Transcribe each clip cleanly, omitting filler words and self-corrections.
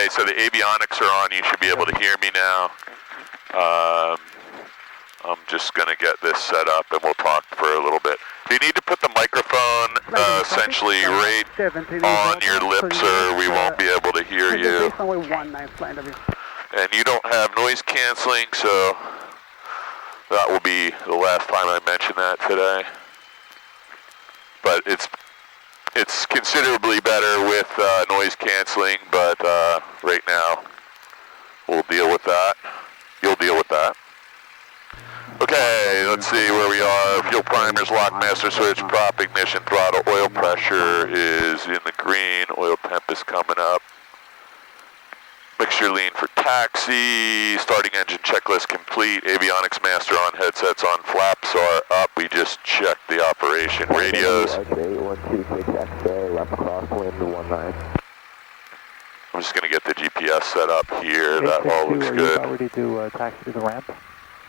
Okay, so the avionics are on. You should be able to hear me now. I'm just going to get this set up and we'll talk for a little bit. You need to put the microphone essentially right on your lips or we won't be able to hear you. And you don't have noise canceling, so that will be the last time I mention that today. But it's considerably better with noise canceling, but right now we'll deal with that. You'll deal with that. Okay, let's see where we are. Fuel primers, lock, master switch, prop, ignition, throttle, oil pressure is in the green. Oil temp is coming up. Mixture lean for taxi. Starting engine checklist complete. Avionics master on, headsets on, flaps are up. We just checked the operation. Radios. I'm just going to get the GPS set up here. That all looks good. Are you ready to taxi to the ramp?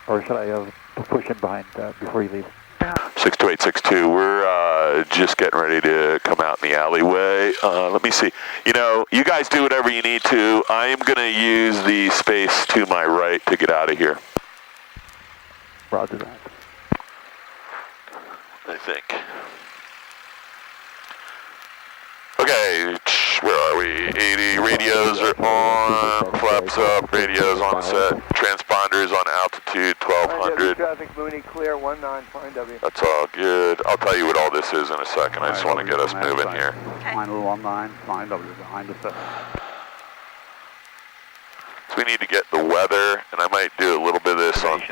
Or should I push in behind before you leave? 62862, we're just getting ready to come out in the alleyway. Let me see. You know, you guys do whatever you need to. I am going to use the space to my right to get out of here. Roger that. I think. Okay, where are we? 80 radios are on, flaps up, radios on set, transponders on altitude 1200. Traffic Mooney clear 19, fine W. That's all good. I'll tell you what all this is in a second. I just want to get us moving here. Final 19, fine W behind the set. So we need to get the weather, and I might do a little bit of this on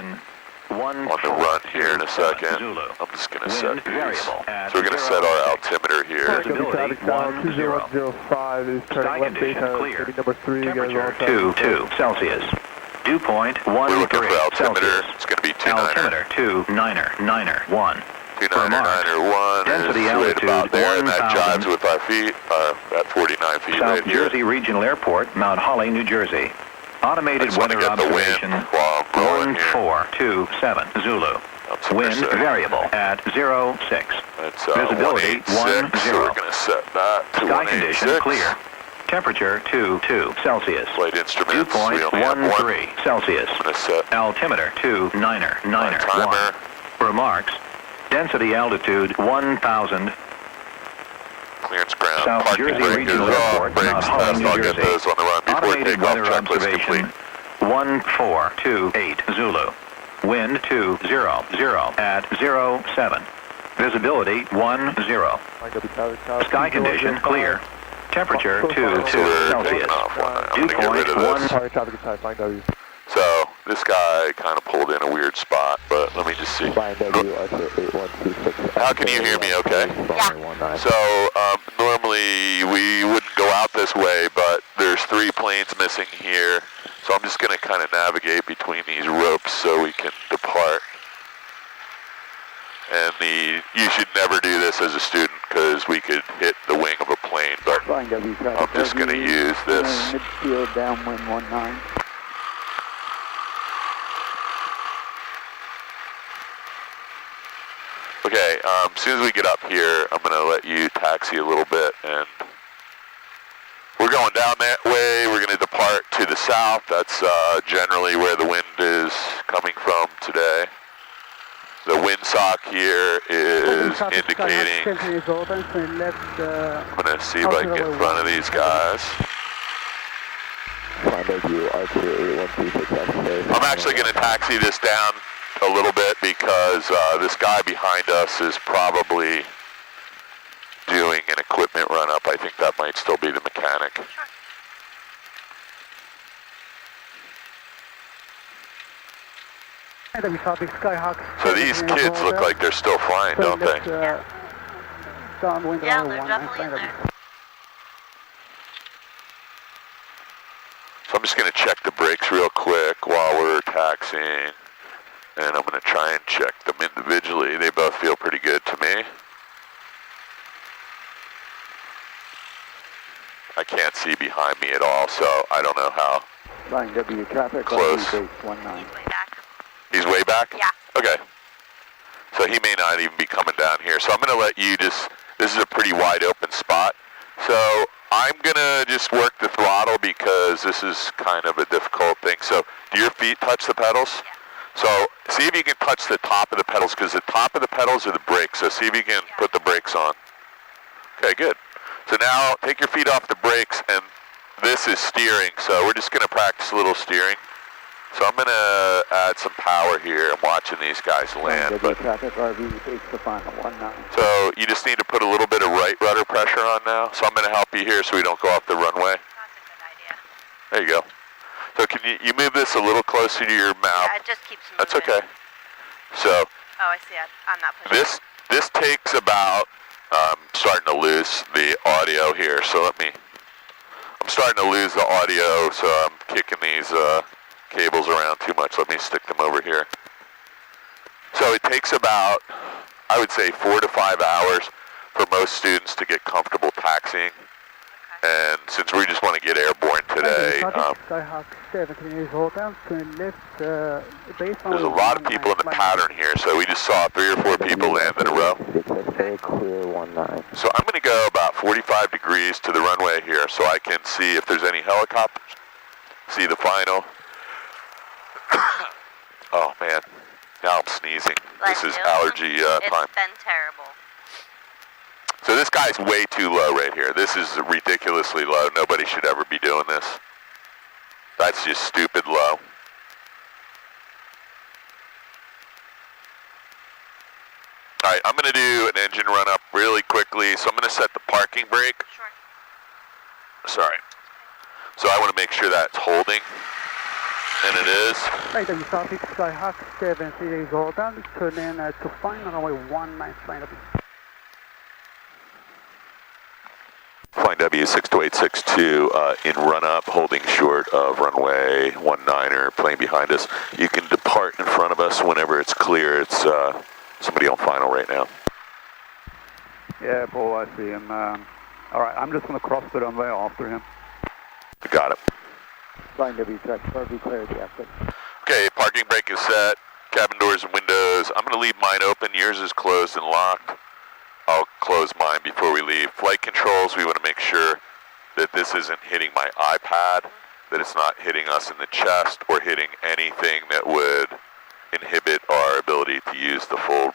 the run here in a second. I'm just going to set these. So we're going to set our altimeter here. Visibility 2005 is turning left base clear. Number 3, temperature 22 Celsius. Dew point 13 We're looking for altimeter. Celsius. It's going to be 29er. Altimeter 2991. 2991 Density is right altitude about there, and that 1,000. jives with our feet, at 49 feet South right here. Jersey Regional Airport, Mount Holly, New Jersey. I Automated just want to weather get the observation wind while I'm rolling here. 1427 Zulu. Wind variable at 06. It's Visibility 186, so 10. we're going to set that to Sky 186. condition clear. Temperature 22 Celsius. Flight Dew instruments, point we only have one. 13 Celsius. I'm going to set Altimeter 2991. timer. Remarks. Density altitude 1000. Clearance ground. South Parking Jersey brake Regional is off. Airport, Brakes Mount Holly, test. New I'll get Jersey. those on the run before Automated takeoff. weather Checklist observation complete. 1428 Zulu. Wind 200 at 07. Visibility 10. Sky condition clear. Temperature 22 Celsius. Dew point 1. So this guy kind of pulled in a weird spot, but let me just see. How can you hear me okay? Yeah. So normally we wouldn't go out this way, but there's 3 planes missing here. So I'm just going to kind of navigate between these ropes so we can depart. And you should never do this as a student because we could hit the wing of a plane, but I'm just going to use this. Midfield downwind 19. Okay, as soon as we get up here, I'm going to let you taxi a little bit, and we're going down that way. We're going to depart to the south. That's generally where the wind is coming from today. The windsock here is indicating. I'm going to see if I can get in front of these guys. I'm actually going to taxi this down a little bit because this guy behind us is probably doing an equipment run-up. I think that might still be the mechanic. So these kids look like they're still flying, don't they? Yeah, they're definitely in there. So I'm just going to check the brakes real quick while we're taxiing. And I'm going to try and check them individually. They both feel pretty good to me. I can't see behind me at all, so I don't know how close. He's way back. He's way back? Yeah. Okay. So he may not even be coming down here. So I'm going to let you this is a pretty wide open spot. So I'm gonna just work the throttle because this is kind of a difficult thing. So, do your feet touch the pedals? Yeah. So, see if you can touch the top of the pedals because the top of the pedals are the brakes. So, see if you can put the brakes on. Okay, good. So now, take your feet off the brakes, and this is steering. So, we're just gonna practice a little steering. So I'm gonna add some power here. I'm watching these guys land. But so you just need to put a little bit of right rudder pressure on now. So I'm gonna help you here so we don't go off the runway. That's a good idea. There you go. So can you move this a little closer to your mouth? Yeah, it just keeps moving. That's okay. So Oh, I see it. I'm not pushing. this takes about starting to lose the audio here. So I'm starting to lose the audio. So I'm kicking these cables around too much. Let me stick them over here. So it takes about, I would say, 4 to 5 hours for most students to get comfortable taxiing. And since we just want to get airborne today, Skyhawk 7, can you hold down to lift base? There's a lot of people in the pattern here. So we just saw 3 or 4 people land in a row. Clear 19. So I'm going to go about 45 degrees to the runway here so I can see if there's any helicopters. See the final. Oh man, now I'm sneezing. Bless This is you. allergy time. It's been terrible. So this guy's way too low right here. This is ridiculously low. Nobody should ever be doing this. That's just stupid low. All right, I'm going to do an engine run up really quickly. So I'm going to set the parking brake. Sure. Sorry. So I want to make sure that's holding. And it is. Right, then traffic Skyhawk 7, series hold down, turn in to find runway 19, flying W. Flying W 62862 in run up, holding short of runway 19er, plane behind us. You can depart in front of us whenever it's clear. It's somebody on final right now. Yeah, Paul, I see him. All right, I'm just going to cross the runway after him. Got it. Flying W track, be clear the exit. Okay, parking brake is set, cabin doors and windows. I'm going to leave mine open. Yours is closed and locked. I'll close mine before we leave. Flight controls, we want to make sure that this isn't hitting my iPad, that it's not hitting us in the chest or hitting anything that would inhibit our ability to use the full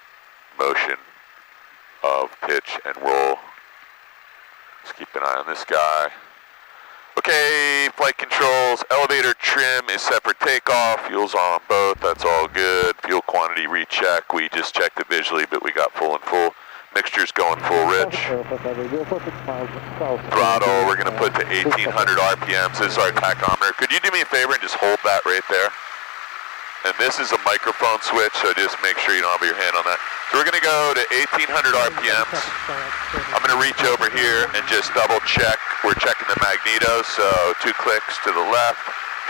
motion of pitch and roll. Let's keep an eye on this guy. Okay, flight controls, elevator trim is set for takeoff, fuel's on both, that's all good. Fuel quantity recheck, we just checked it visually, but we got full and full. Mixture's going full rich. Throttle, we're gonna put to 1800 RPMs, this is our tachometer. Could you do me a favor and just hold that right there? And this is a microphone switch, so just make sure you don't have your hand on that. So we're gonna go to 1800 RPMs. I'm gonna reach over here and just double check. We're checking the magneto, so 2 clicks to the left,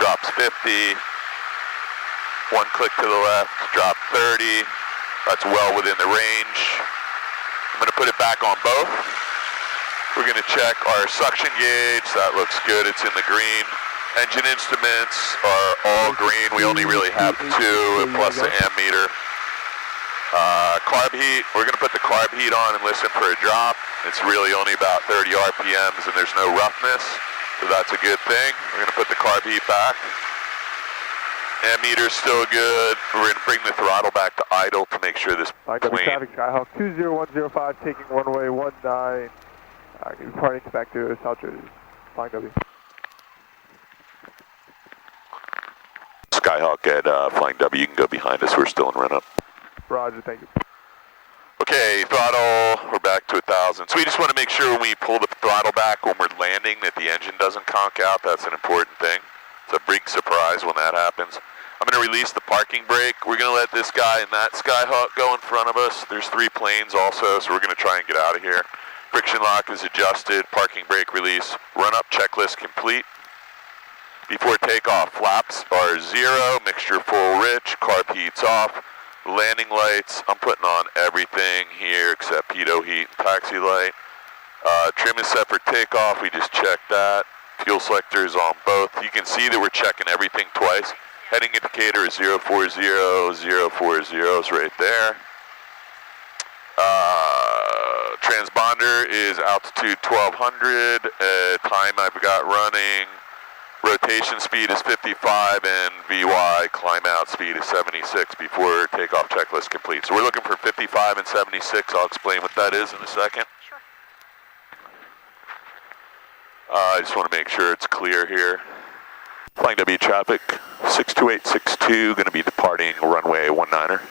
drops 50. 1 click to the left, drop 30. That's well within the range. I'm gonna put it back on both. We're gonna check our suction gauge. That looks good, it's in the green. Engine instruments are all green. We only really have 2 plus the ammeter. Carb heat, we're gonna put the carb heat on and listen for a drop. It's really only about 30 RPMs and there's no roughness, so that's a good thing. We're gonna put the carb heat back. Ammeter's still good. We're gonna bring the throttle back to idle to make sure this plane... Traffic Skyhawk 20105 taking runway 19. Departing back to South Jersey. Flying W. Skyhawk at Flying W, you can go behind us, we're still in run-up. Roger, thank you. Okay, throttle, we're back to 1,000. So we just want to make sure when we pull the throttle back when we're landing that the engine doesn't conk out. That's an important thing. It's a big surprise when that happens. I'm going to release the parking brake. We're going to let this guy and that Skyhawk go in front of us. There's 3 planes also, so we're going to try and get out of here. Friction lock is adjusted, parking brake release, run-up checklist complete. Before takeoff, flaps are 0, mixture full rich, carb heat's off, landing lights, I'm putting on everything here except pitot heat and taxi light. Trim is set for takeoff, we just checked that. Fuel selector is on both. You can see that we're checking everything twice. Heading indicator is 040, 040 is right there. transponder is altitude 1200, time I've got running, rotation speed is 55, and VY climb out speed is 76 before takeoff checklist complete. So we're looking for 55 and 76. I'll explain what that is in a second. Sure. I just want to make sure it's clear here. Flying W traffic, 62862, going to be departing runway 19er.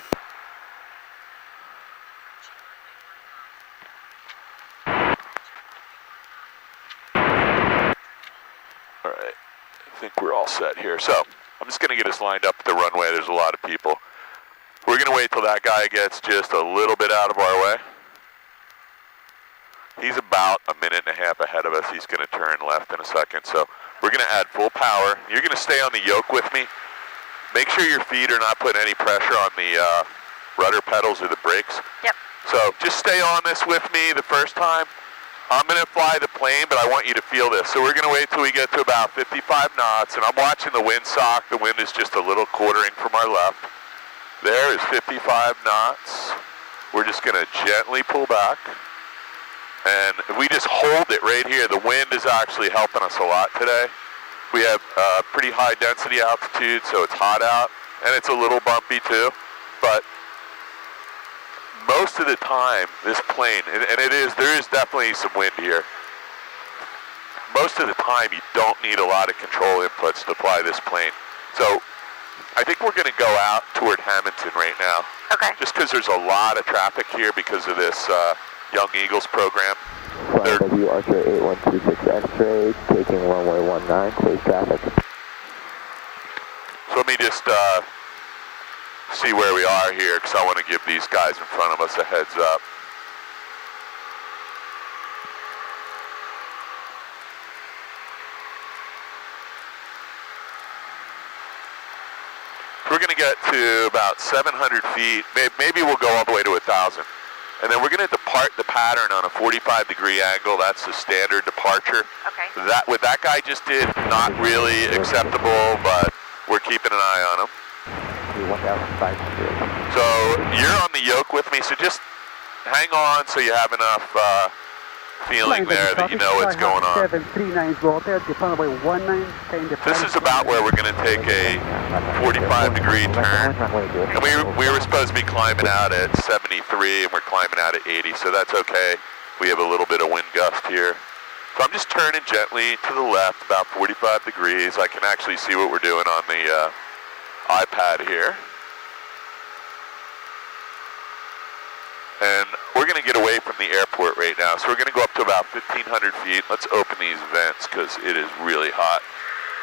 All right, I think we're all set here. So I'm just going to get us lined up at the runway. There's a lot of people. We're going to wait till that guy gets just a little bit out of our way. He's about a minute and a half ahead of us. He's going to turn left in a second. So we're going to add full power. You're going to stay on the yoke with me. Make sure your feet are not putting any pressure on the rudder pedals or the brakes. Yep. So just stay on this with me the first time. I'm going to fly the plane, but I want you to feel this. So we're going to wait till we get to about 55 knots, and I'm watching the windsock. The wind is just a little quartering from our left. There is 55 knots. We're just going to gently pull back. And if we just hold it right here, the wind is actually helping us a lot today. We have pretty high density altitude, so it's hot out, and it's a little bumpy too. But most of the time, this plane, and there is definitely some wind here. Most of the time, you don't need a lot of control inputs to fly this plane. So I think we're going to go out toward Hammonton right now. Okay. Just because there's a lot of traffic here because of this Young Eagles program. Flight W Archer 8126 X-ray, taking runway 19, clear traffic. So let me just see where we are here, because I want to give these guys in front of us a heads up. We're going to get to about 700 feet. Maybe we'll go all the way to 1,000. And then we're going to depart the pattern on a 45-degree angle. That's the standard departure. Okay. What that guy just did, not really acceptable, but we're keeping an eye on him. So you're on the yoke with me, so just hang on so you have enough feeling there that you know what's going on. This is about where we're going to take a 45-degree turn. And we were supposed to be climbing out at 73, and we're climbing out at 80, so that's okay. We have a little bit of wind gust here. So I'm just turning gently to the left, about 45 degrees. I can actually see what we're doing on the iPad here. And we're going to get away from the airport right now. So we're going to go up to about 1,500 feet. Let's open these vents because it is really hot.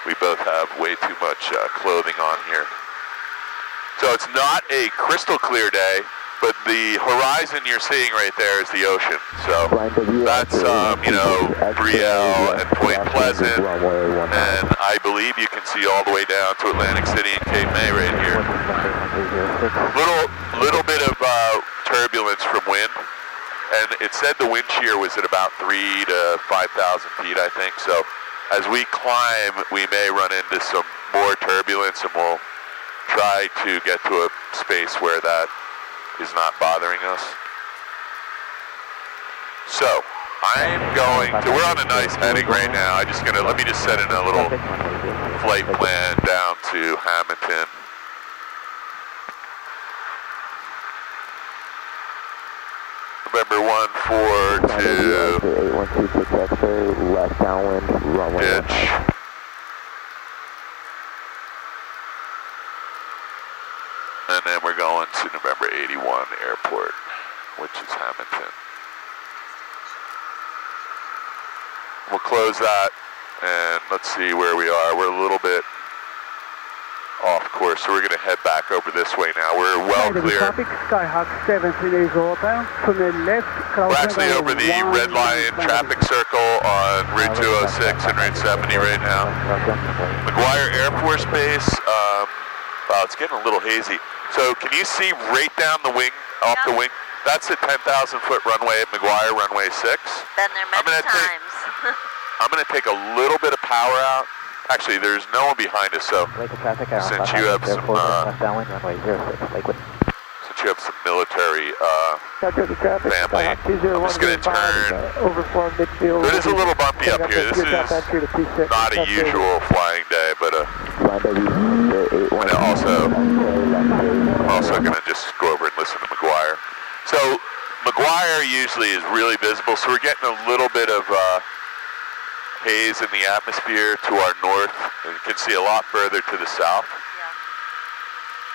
We both have way too much clothing on here. So it's not a crystal clear day, but the horizon you're seeing right there is the ocean. So that's, 3L and Point Pleasant. And I believe you can see all the way down to Atlantic City and Cape May right here. Little bit of turbulence from wind. And it said the wind shear was at about 3,000 to 5,000 feet, I think. So as we climb, we may run into some more turbulence, and we'll try to get to a space where that is not bothering us. So I'm going to, we're on a nice heading right now. Let me just set in a little flight plan down to Hammonton. November 142. 8126 X-ray, left downwind, runway. Ditch. And then we're going to November 81 Airport, which is Hammonton. We'll close that, and let's see where we are. We're a little bit off course, so we're going to head back over this way now. We're well clear. Skyhawk 73 is open. To the left, we're actually over the red line traffic circle on Route 206 and Route 70 right now. McGuire Air Force Base, wow, it's getting a little hazy. So can you see right down the wing, off the wing? That's the 10,000 foot runway at McGuire, runway 6. Been there many times. I'm going to take a little bit of power out. Actually, there's no one behind us, so since you have some you have some military Jersey traffic. family. I'm just going to turn. Overflowing midfield. So it is a little bumpy up here. This is not a usual flying day, but and I'm also going to just go over and listen to McGuire. So McGuire usually is really visible, so we're getting a little bit of haze in the atmosphere to our north, and you can see a lot further to the south.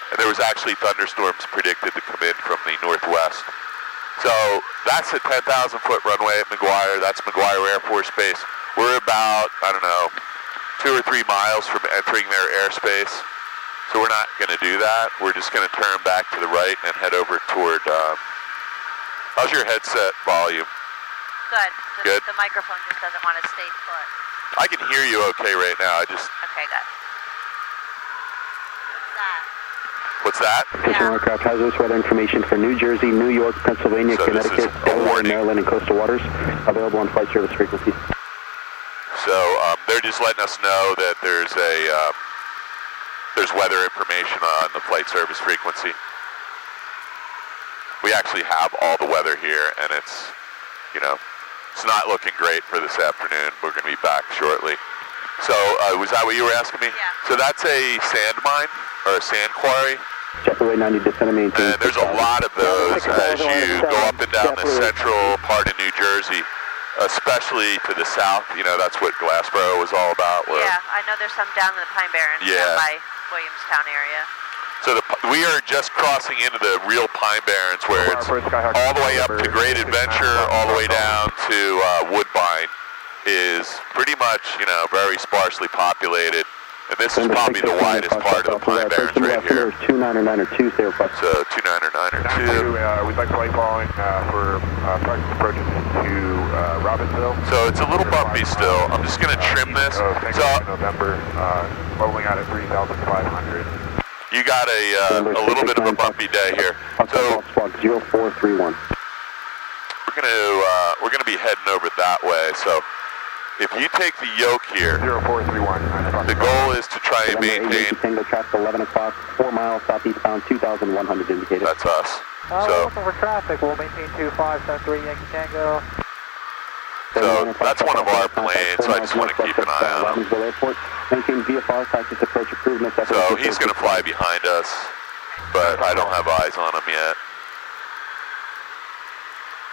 And there was actually thunderstorms predicted to come in from the northwest. So that's a 10,000-foot runway at McGuire. That's McGuire Air Force Base. We're about, I don't know, 2 or 3 miles from entering their airspace. So we're not going to do that. We're just going to turn back to the right and head over toward, how's your headset volume? Good. Good? The microphone just doesn't want to stay put. I can hear you okay right now. Okay, good. What's that? Yeah. Aircraft hazardous weather information for New Jersey, New York, Pennsylvania, So Connecticut, Delaware, Maryland, and coastal waters. Available on flight service frequencies. So they're just letting us know that there's weather information on the flight service frequency. We actually have all the weather here, and it's, it's not looking great for this afternoon. We're going to be back shortly. So was that what you were asking me? Yeah. So that's a sand mine or a sand quarry. Jetway 90 descent and maintain. And there's a lot of those as you go up and down the central part of New Jersey, especially to the south. That's what Glassboro was all about. Yeah, I know there's some down in the Pine Barrens down by Williamstown area. So we are just crossing into the real Pine Barrens, where it's all the way up to Great Adventure, all the way down to Woodbine, is pretty much, very sparsely populated. And this is probably the widest part of the Pine Barrens right here. 2992, stay request. So 2992. We'd like flight following for practice approaches to Robbinsville. So it's a little bumpy still. I'm just going to trim this. So November, leveling out at 3,500. you got a little bit of a bumpy day here. So 0431. we're gonna be heading over that way. So if you take the yoke here, 0431. the goal is to try and maintain. Tango traffic 11 o'clock, 4 miles southeastbound, 2,100 indicated. That's us. We're looking for traffic. We'll maintain 2573 Yankee Tango. So that's one of our planes, so I just want to keep an eye on him. Airport. Maintain VFR, practice approach improvement. So he's going to fly behind us, but I don't have eyes on him yet.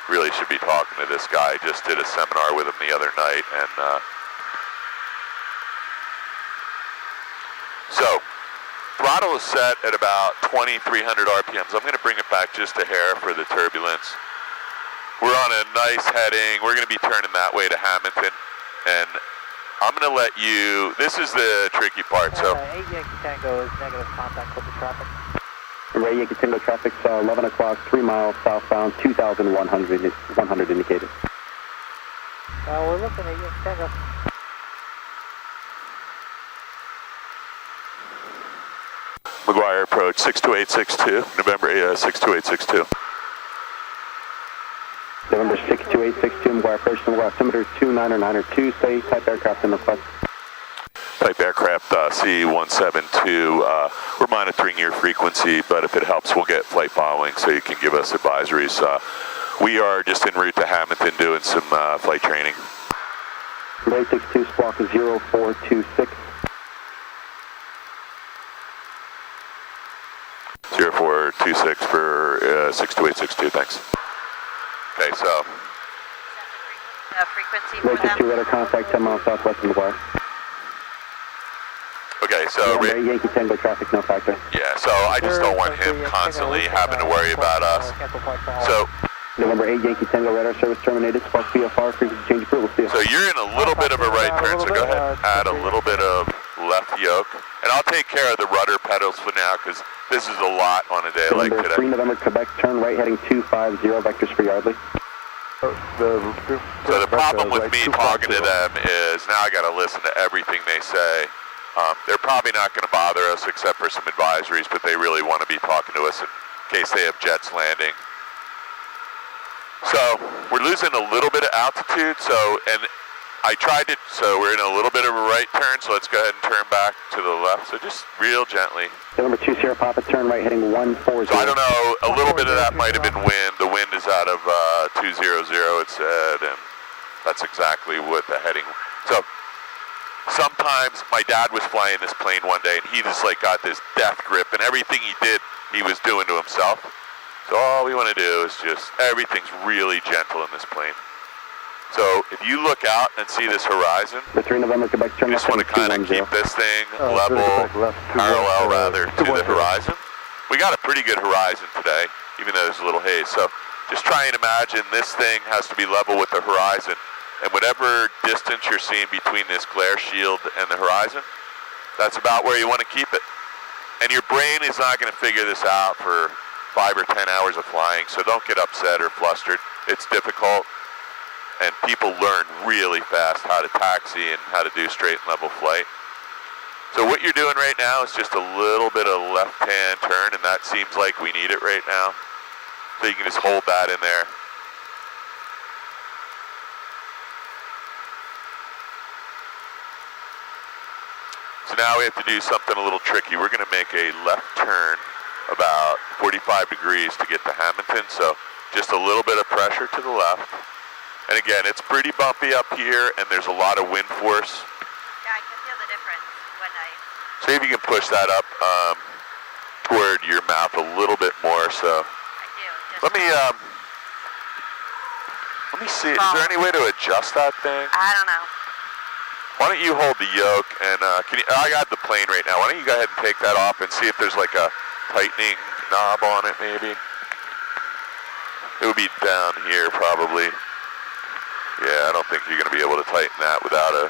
Really should be talking to this guy. Just did a seminar with him the other night, and so throttle is set at about 2,300 RPMs. I'm going to bring it back just a hair for the turbulence. We're on a nice heading. We're going to be turning that way to Hammonton, and I'm going to let you, this is the tricky part, so. 8 Yankee Tango is negative contact with the traffic. Ray Yankee Tango traffic's 11 o'clock, 3 miles southbound, 2,100 indicated. We're looking at Yankee Tango. McGuire approach 62862, November 62862. November 62862, McGuire approach, McGuire altimeter 2992, say type aircraft in request. Type aircraft C172. We're monitoring your frequency, but if it helps, we'll get flight following so you can give us advisories. We are just en route to Hammonton doing some flight training. Ray 62, squawk 0426. 0426 for 62862, thanks. Okay, so. The frequency for Ray 62, them? radar contact 10 miles southwest of McGuire. Okay, so. Ray Yankee Tango traffic, no factor. Yeah, so I just don't want him constantly having to worry about us. So. November 8 Yankee Tango radar service terminated, spark VFR, frequency change approval. So you're in a little bit of a right turn, so go ahead and add a little bit of left yoke. And I'll take care of the rudder pedals for now, because this is a lot on a day like today. 3 November Quebec, turn right heading 250, vectors for Yardley. So the problem with me talking to them is now I got to listen to everything they say. They're probably not going to bother us except for some advisories, but they really want to be talking to us in case they have jets landing. So we're losing a little bit of altitude, so, and I tried to, so we're in a little bit of a right turn, so let's go ahead and turn back to the left. So just real gently. Number 2 Sierra Papa, turn right heading 140. So I don't know, a little bit of that might have been wind. The wind is out of 200, it said, and that's exactly what the heading. So sometimes my dad was flying this plane one day, and he just like got this death grip, and everything he did, he was doing to himself. So all we want to do is just, everything's really gentle in this plane. So if you look out and see this horizon, The 3 November, Quebec, turn you just want to kind of keep this thing level, parallel rather, to the horizon. We got a pretty good horizon today, even though there's a little haze. So just try and imagine this thing has to be level with the horizon. And whatever distance you're seeing between this glare shield and the horizon, that's about where you want to keep it. And your brain is not going to figure this out for 5 or 10 hours of flying, so don't get upset or flustered. It's difficult, and people learn really fast how to taxi and how to do straight and level flight. So what you're doing right now is just a little bit of left-hand turn, and that seems like we need it right now. So you can just hold that in there. So now we have to do something a little tricky. We're going to make a left turn about 45 degrees to get to Hammonton, so just a little bit of pressure to the left. And again, it's pretty bumpy up here, and there's a lot of wind force. Yeah, I can feel the difference when I... See if you can push that up toward your mouth a little bit more. So I do. Just let me see. Is there any way to adjust that thing? I don't know. Why don't you hold the yoke and I got the plane right now. Why don't you go ahead and take that off and see if there's like a tightening knob on it maybe? It would be down here probably. Yeah, I don't think you're going to be able to tighten that without a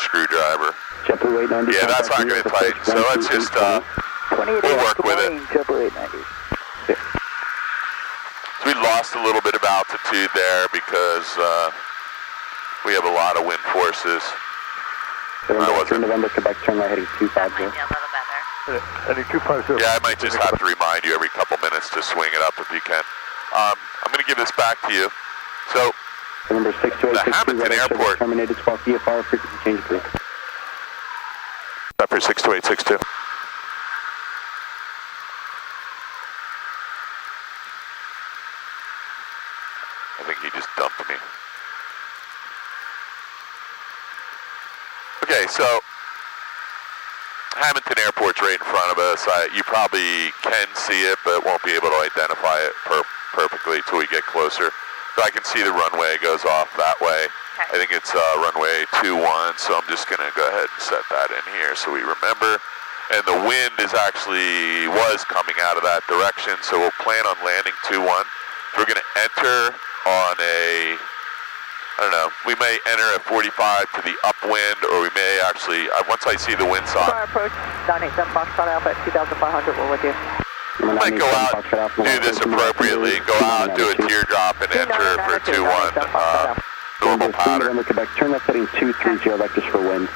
screwdriver. JetBlue 890. Yeah, that's not going to tighten. So let's just we'll work with it. JetBlue 890. So we lost a little bit of altitude there because we have a lot of wind forces. 3 November, Quebec, turn right heading 250. That might be a little better. Heading 250. Yeah, I might just have to remind you every couple minutes to swing it up if you can. I'm going to give this back to you. So, November 62862, the Hammonton Airport. Terminated, spot VFR, frequency change, please. Up for 62862. I think he just dumped me. Okay, so Hammonton Airport's right in front of us. You probably can see it, but won't be able to identify it perfectly till we get closer. But I can see the runway goes off that way. Okay. I think it's runway 21, so I'm just going to go ahead and set that in here so we remember. And the wind was coming out of that direction, so we'll plan on landing 21. So we're going to enter on I don't know, we may enter at 45 to the upwind, or we may actually, once I see the wind side. Approach 987 Foxtrot Alpha at 2,500, we're with you. I might go out, do this appropriately, go out, do a teardrop, and enter for 2-1 normal pattern. Quebec, turn left heading 230, vectors for wind.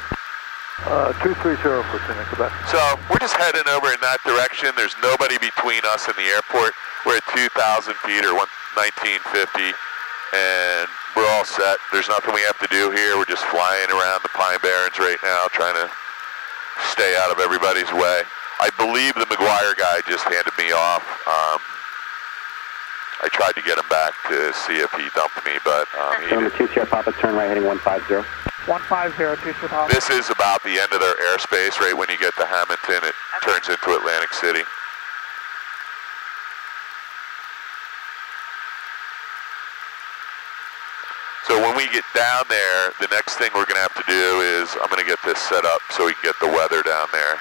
230 for Quebec, Quebec. So we're just heading over in that direction. There's nobody between us and the airport. We're at 2,000 feet or 1950. And we're all set. There's nothing we have to do here. We're just flying around the Pine Barrens right now, trying to stay out of everybody's way. I believe the McGuire guy just handed me off. I tried to get him back to see if he dumped me, but he Number didn't. 2 Sierra Papa, turn right heading 150. 150, 2 Sierra Papa. This is about the end of their airspace. Right when you get to Hammonton, it turns into Atlantic City. So when we get down there, the next thing we're going to have to do is, I'm going to get this set up so we can get the weather down there.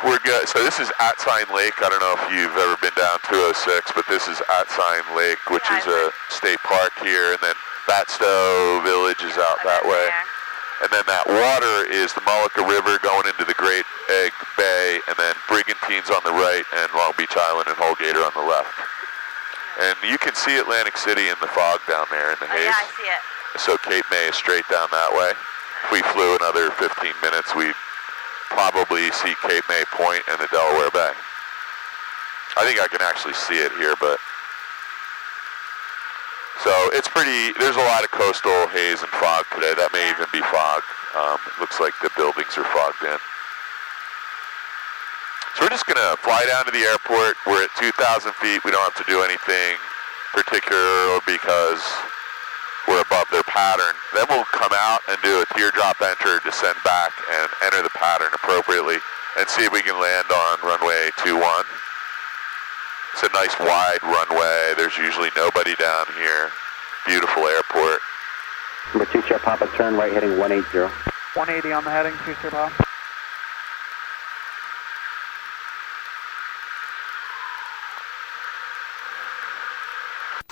We're good. So this is at Sign Lake. I don't know if you've ever been down 206, but this is at Sign Lake, which is a state park here, and then Batstow Village is out that way. And then that water is the Mullica River going into the Great Egg Bay, and then Brigantine's on the right, and Long Beach Island and Holgater on the left. And you can see Atlantic City in the fog down there in the haze. Yeah, I see it. So Cape May is straight down that way. If we flew another 15 minutes, we'd probably see Cape May Point and the Delaware Bay. I think I can actually see it here, but So it's pretty, there's a lot of coastal haze and fog today. That may even be fog. Looks like the buildings are fogged in. So we're just going to fly down to the airport. We're at 2,000 feet. We don't have to do anything particular because we're above their pattern. Then we'll come out and do a teardrop enter, descend back, and enter the pattern appropriately, and see if we can land on runway 21. It's a nice wide runway. There's usually nobody down here. Beautiful airport. Number 2 Sierra Papa, turn right heading 180. 180 on the heading, 2 Sierra Papa.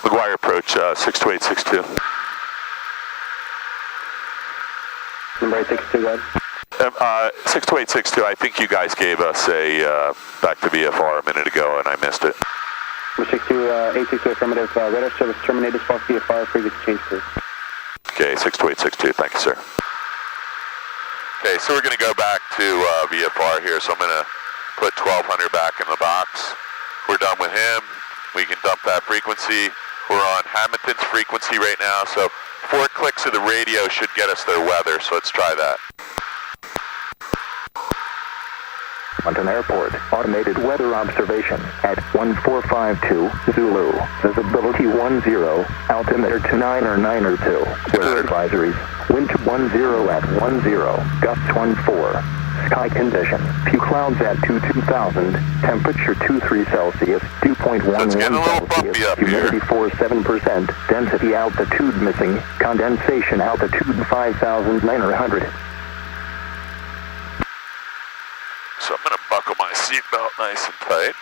McGuire approach 62862. Number 862, go ahead. 62862, I think you guys gave us a back to VFR a minute ago and I missed it. Number 862 affirmative, radar service terminated, false VFR, previous change please. Okay, 62862, thank you, sir. Okay, so we're going to go back to VFR here, so I'm going to put 1200 back in the box. We're done with him. We can dump that frequency. We're on Hammonton's frequency right now, so 4 clicks of the radio should get us their weather, so let's try that. Hammonton Airport, automated weather observation at 1452 Zulu, visibility 10, altimeter 29 or 9 or 2. Weather advisories, wind 10 at 10, gusts 14. Sky condition, few clouds at 2000, temperature 23 Celsius, dew point 11 Celsius, humidity 47%, density altitude missing, condensation altitude 5,900. So I'm going to buckle my seatbelt nice and tight.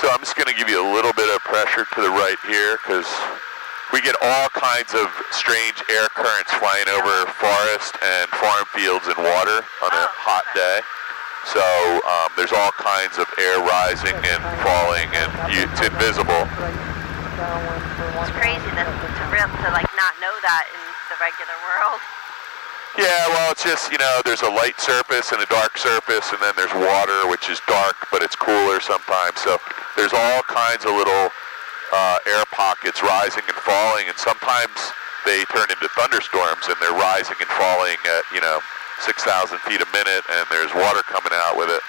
So I'm just going to give you a little bit of pressure to the right here because we get all kinds of strange air currents flying over forest and farm fields and water on a hot day. So there's all kinds of air rising and falling, and it's invisible. It's crazy to like not know that in the regular world. Yeah, well, it's just, you know, there's a light surface and a dark surface, and then there's water, which is dark, but it's cooler sometimes. So there's all kinds of little air pockets rising and falling, and sometimes they turn into thunderstorms, and they're rising and falling at, 6,000 feet a minute, and there's water coming out with it.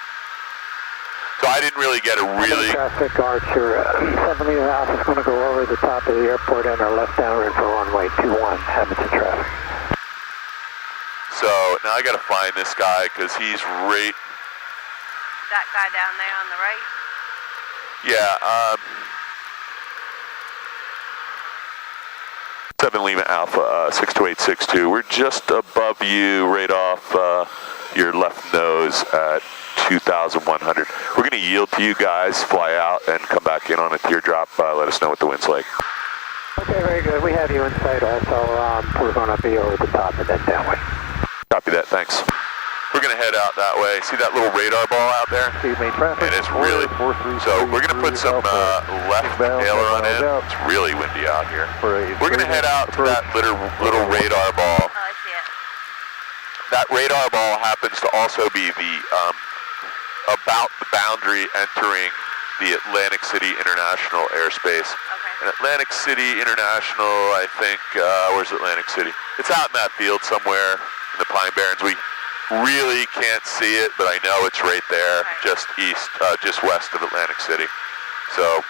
So I didn't really get a really... Traffic, Archer, 70 Alpha is going to go over the top of the airport and our left downwind for runway 21, Hammonton traffic. So now I got to find this guy because he's right... That guy down there on the right? Yeah, 7 Lima Alpha, 62862. We're just above you, right off your left nose at 2,100. We're going to yield to you guys, fly out, and come back in on a teardrop. Let us know what the wind's like. Okay, very good. We have you in sight also. We're going to be over the top and then downwind. Copy that, thanks. We're going to head out that way. See that little radar ball out there? And it's really... So we're going to put some left aileron in. It's really windy out here. We're going to head out to that little radar ball. Oh, I see it. That radar ball happens to also be the about the boundary entering the Atlantic City International airspace. Okay. And Atlantic City International, I think, where's Atlantic City? It's out in that field somewhere in the Pine Barrens. We really can't see it, but I know it's right there, just west of Atlantic City. So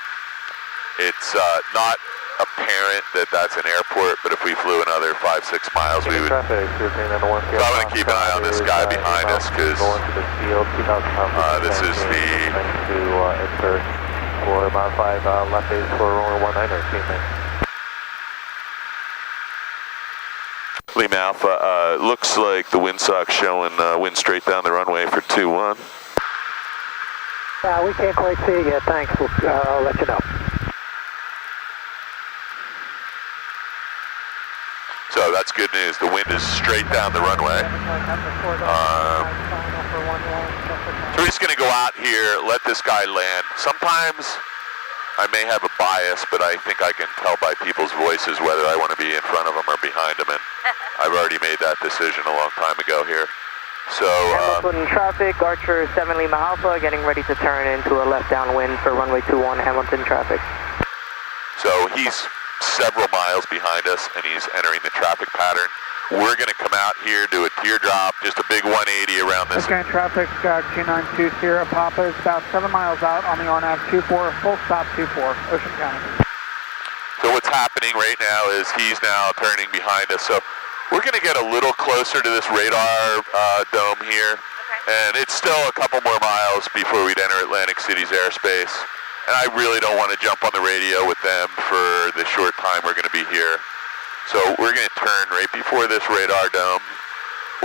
it's not apparent that that's an airport, but if we flew another 5-6 miles, we would. So I'm going to keep an eye on this guy behind us because this is the. For about 5 left base for runway 19. Lima Alpha, looks like the windsock's showing wind straight down the runway for 21. We can't quite see it yet, thanks. I'll let you know. So that's good news. The wind is straight down the runway. So we're just going to go out here, let this guy land. Sometimes I may have a bias, but I think I can tell by people's voices whether I want to be in front of them or behind them, and I've already made that decision a long time ago here. So, Hammonton traffic, Archer 7 Lima Alpha, getting ready to turn into a left downwind for runway 21, Hammonton traffic. So he's several miles miles behind us, and he's entering the traffic pattern. We're going to come out here, do a teardrop, just a big 180 around this. Okay, traffic, Q920 Papa is about 7 miles out on the RNAV 24, full stop 24, Ocean County. So what's happening right now is he's now turning behind us. So we're going to get a little closer to this radar dome here. And it's still a couple more miles before we'd enter Atlantic City's airspace. And I really don't want to jump on the radio with them for the short time we're going to be here. So we're going to turn right before this radar dome.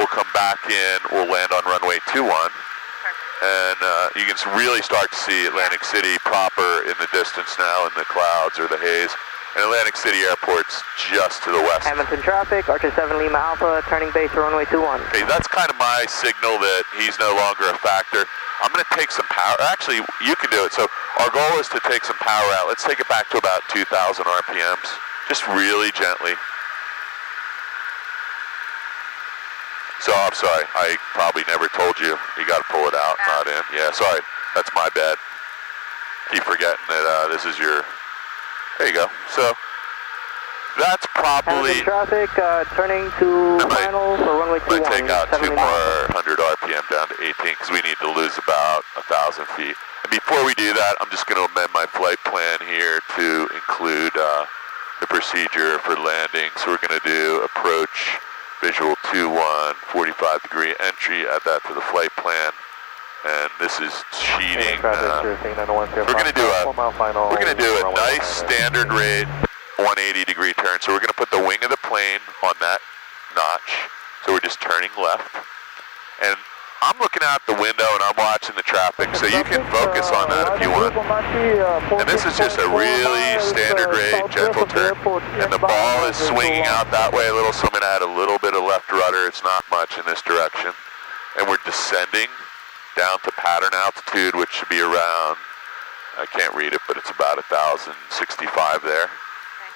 We'll come back in, we'll land on runway 21. And you can really start to see Atlantic City proper in the distance now in the clouds or the haze. And Atlantic City Airport's just to the west. Hammonton traffic, Archer 7 Lima Alpha, turning base to runway 21. Okay, that's kind of my signal that he's no longer a factor. I'm going to take some power. Actually, you can do it. So our goal is to take some power out. Let's take it back to about 2,000 RPMs, just really gently. So I'm sorry, I probably never told you. You got to pull it out, not in. Yeah, sorry, that's my bad. Keep forgetting that this is your. There you go. So that's probably. Traffic turning to final for runway 21. I might take out 2 more 100 RPM down to 18 because we need to lose about 1,000 feet. And before we do that, I'm just going to amend my flight plan here to include the procedure for landing. So we're going to do approach. Visual 2-1, 45-degree entry, add that to the flight plan. And this is cheating. We're going to do a nice standard rate 180-degree turn. So we're going to put the wing of the plane on that notch. So we're just turning left. And I'm looking out the window and I'm watching the traffic, so you can focus on that if you want. And this is just a really standard rate, gentle turn. And the ball is swinging out that way a little, so I'm going to add a little bit of left rudder. It's not much in this direction. And we're descending down to pattern altitude, which should be around, I can't read it, but it's about 1,065 there,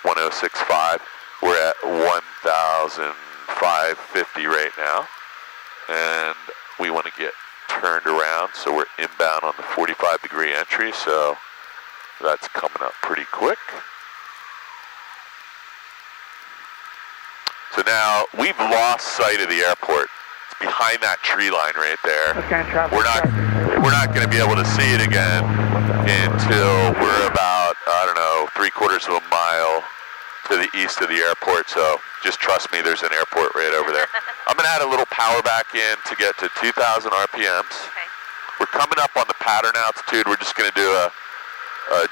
1,065. We're at 1,550 right now. And we want to get turned around, so we're inbound on the 45-degree entry, so that's coming up pretty quick. So now we've lost sight of the airport. It's behind that tree line right there. We're not going to be able to see it again until we're about, I don't know, 3/4 of a mile to the east of the airport, so just trust me, there's an airport right over there. I'm going to add a little power back in to get to 2,000 RPMs. Okay. We're coming up on the pattern altitude. We're just going to do a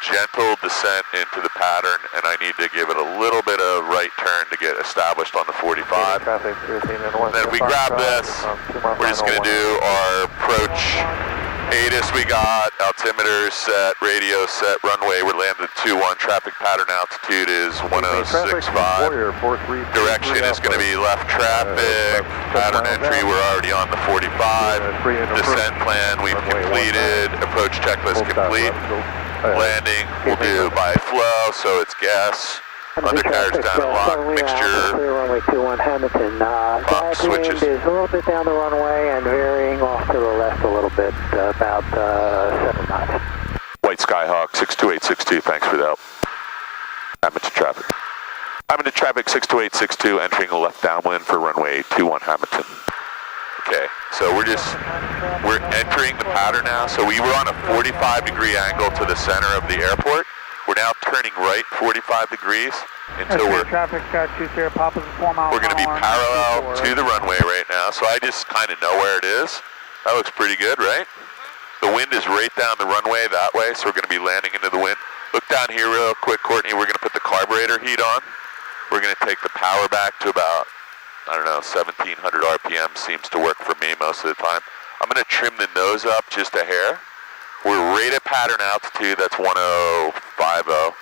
gentle descent into the pattern, and I need to give it a little bit of right turn to get established on the 45. And then if we grab this, we're just going to do our approach. ATIS we got, altimeter set, radio set, runway, we're landed 21, traffic pattern altitude is 1065. Direction is going to be left traffic, pattern entry, we're already on the 45. Descent plan we've completed, approach checklist complete. Landing we'll do by flow, so it's gas. Undercarriage down and lock, mixture, runway 21 Hammonton. switches. Is a little bit down the runway and veering off to the left a little bit, about 7 knots. White Skyhawk 62862, thanks for the help. Hammonton traffic. Hammonton traffic 62862, entering a left downwind for runway 21 Hammonton. Okay, so we're entering the pattern now. So we were on a 45-degree angle to the center of the airport. We're now turning right 45 degrees until we're going to be parallel to the runway right now. So I just kind of know where it is. That looks pretty good, right? The wind is right down the runway that way, so we're going to be landing into the wind. Look down here real quick, Courtney. We're going to put the carburetor heat on. We're going to take the power back to about, I don't know, 1,700 RPM seems to work for me most of the time. I'm going to trim the nose up just a hair. We're right at pattern altitude, that's 1050.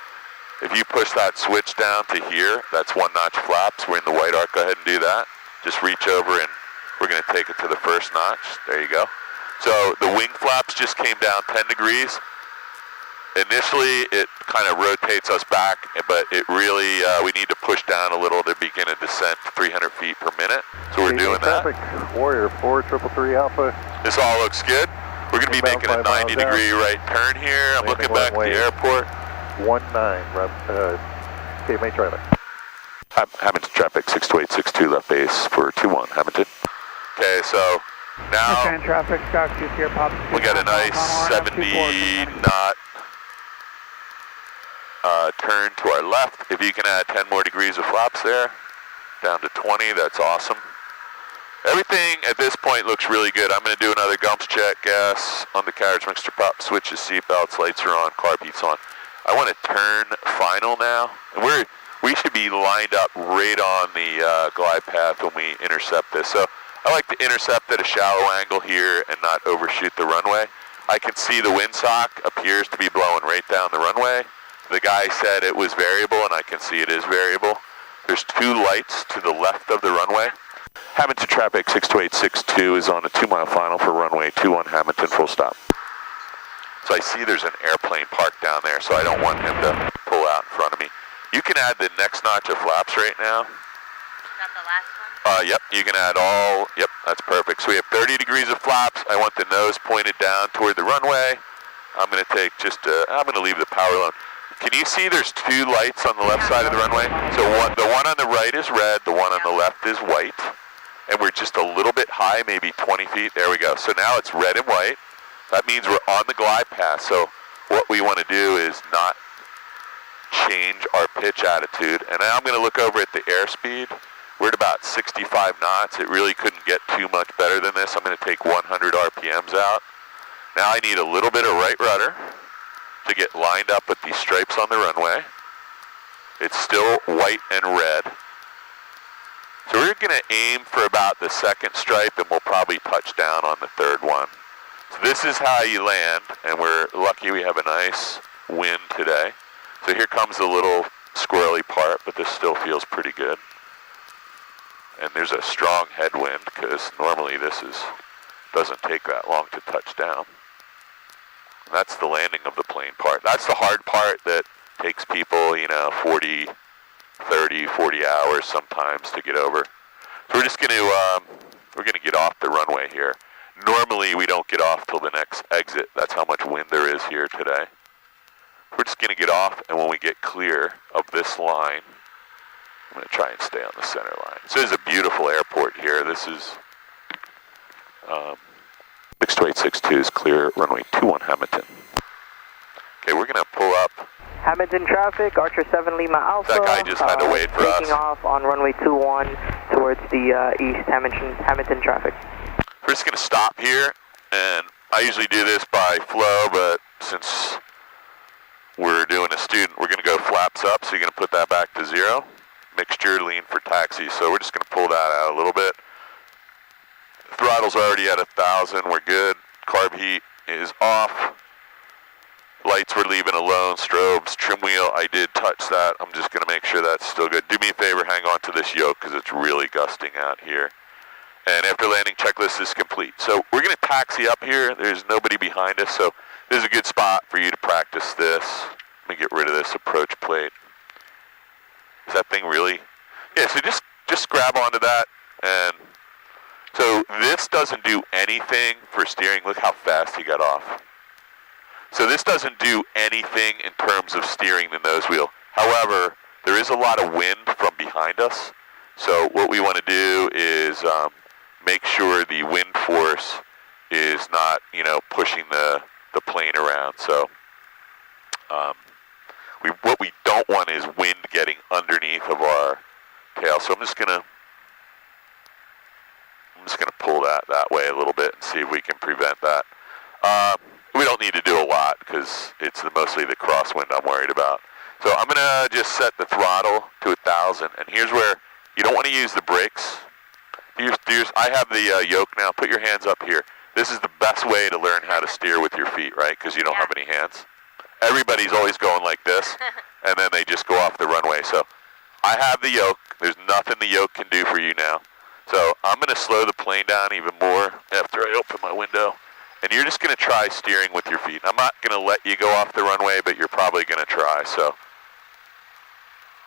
If you push that switch down to here, that's 1-notch flaps. We're in the white arc, go ahead and do that. Just reach over and we're going to take it to the first notch. There you go. So the wing flaps just came down 10 degrees. Initially, it kind of rotates us back, but it really, we need to push down a little to begin a descent to 300 feet per minute. So we're doing that. Warrior 433 Alpha. This all looks good. We're going to be making a 90-degree right turn here. I'm looking back at the airport. 19, KMA trailer. Hammonton traffic, 62862 left base for 21, Hammonton. Okay, so now Understand traffic, Skyhawk 2 Sierra Papa. we got a nice 70 knot turn to our left. If you can add 10 more degrees of flaps there, down to 20, that's awesome. Everything at this point looks really good. I'm going to do another gumps check, gas on the carriage mixture prop, switches, seatbelts, lights are on, carb heat's on. I want to turn final now. And we should be lined up right on the glide path when we intercept this. So I like to intercept at a shallow angle here and not overshoot the runway. I can see the windsock appears to be blowing right down the runway. The guy said it was variable, and I can see it is variable. There's 2 lights to the left of the runway. Hammonton traffic 62862 is on a 2-mile final for runway 21 Hammonton, full stop. So I see there's an airplane parked down there, so I don't want him to pull out in front of me. You can add the next notch of flaps right now. Is that the last one? Yep, you can add all, yep, that's perfect. So we have 30 degrees of flaps. I want the nose pointed down toward the runway. I'm going to take I'm going to leave the power alone. Can you see there's 2 lights on the left side of the runway? So the one on the right is red, the one on the left is white. And we're just a little bit high, maybe 20 feet. There we go. So now it's red and white. That means we're on the glide path. So what we want to do is not change our pitch attitude. And now I'm going to look over at the airspeed. We're at about 65 knots. It really couldn't get too much better than this. I'm going to take 100 RPMs out. Now I need a little bit of right rudder to get lined up with these stripes on the runway. It's still white and red. So we're going to aim for about the second stripe, and we'll probably touch down on the third one. So this is how you land, and we're lucky we have a nice wind today. So here comes the little squirrely part, but this still feels pretty good. And there's a strong headwind, because normally this doesn't take that long to touch down. And that's the landing of the plane part. That's the hard part that takes people, 40, 30, 40 hours sometimes to get over. So we're just going to, we're going to get off the runway here. Normally we don't get off till the next exit. That's how much wind there is here today. We're just going to get off, and when we get clear of this line, I'm going to try and stay on the center line. So this is a beautiful airport here. This is 62862 is clear, runway 21 Hammonton. Okay, we're going to pull up. Hammonton traffic, Archer 7 Lima Alpha. That guy just had to wait for us. Taking off on runway 21 towards the east Hammonton traffic. We're just going to stop here, and I usually do this by flow, but since we're doing a student, we're going to go flaps up, so you're going to put that back to 0. Mixture, lean for taxi, so we're just going to pull that out a little bit. Throttle's already at 1,000, we're good. Carb heat is off. Lights we're leaving alone, strobes, trim wheel, I did touch that. I'm just going to make sure that's still good. Do me a favor, hang on to this yoke because it's really gusting out here. And after landing, checklist is complete. So we're going to taxi up here. There's nobody behind us, so this is a good spot for you to practice this. Let me get rid of this approach plate. Is that thing really? Yeah, so just grab onto that. And so this doesn't do anything for steering. Look how fast he got off. So this doesn't do anything in terms of steering the nose wheel. However, there is a lot of wind from behind us. So what we want to do is make sure the wind force is not, pushing the plane around. So what we don't want is wind getting underneath of our tail. So I'm just gonna pull that way a little bit and see if we can prevent that. We don't need to do a lot because it's mostly the crosswind I'm worried about. So I'm gonna just set the throttle to 1,000, and here's where you don't want to use the brakes. I have the yoke now. Put your hands up here. This is the best way to learn how to steer with your feet, right? Because you don't have any hands. Everybody's always going like this, and then they just go off the runway. So I have the yoke. There's nothing the yoke can do for you now. So I'm going to slow the plane down even more after I open my window. And you're just going to try steering with your feet. I'm not going to let you go off the runway, but you're probably going to try. So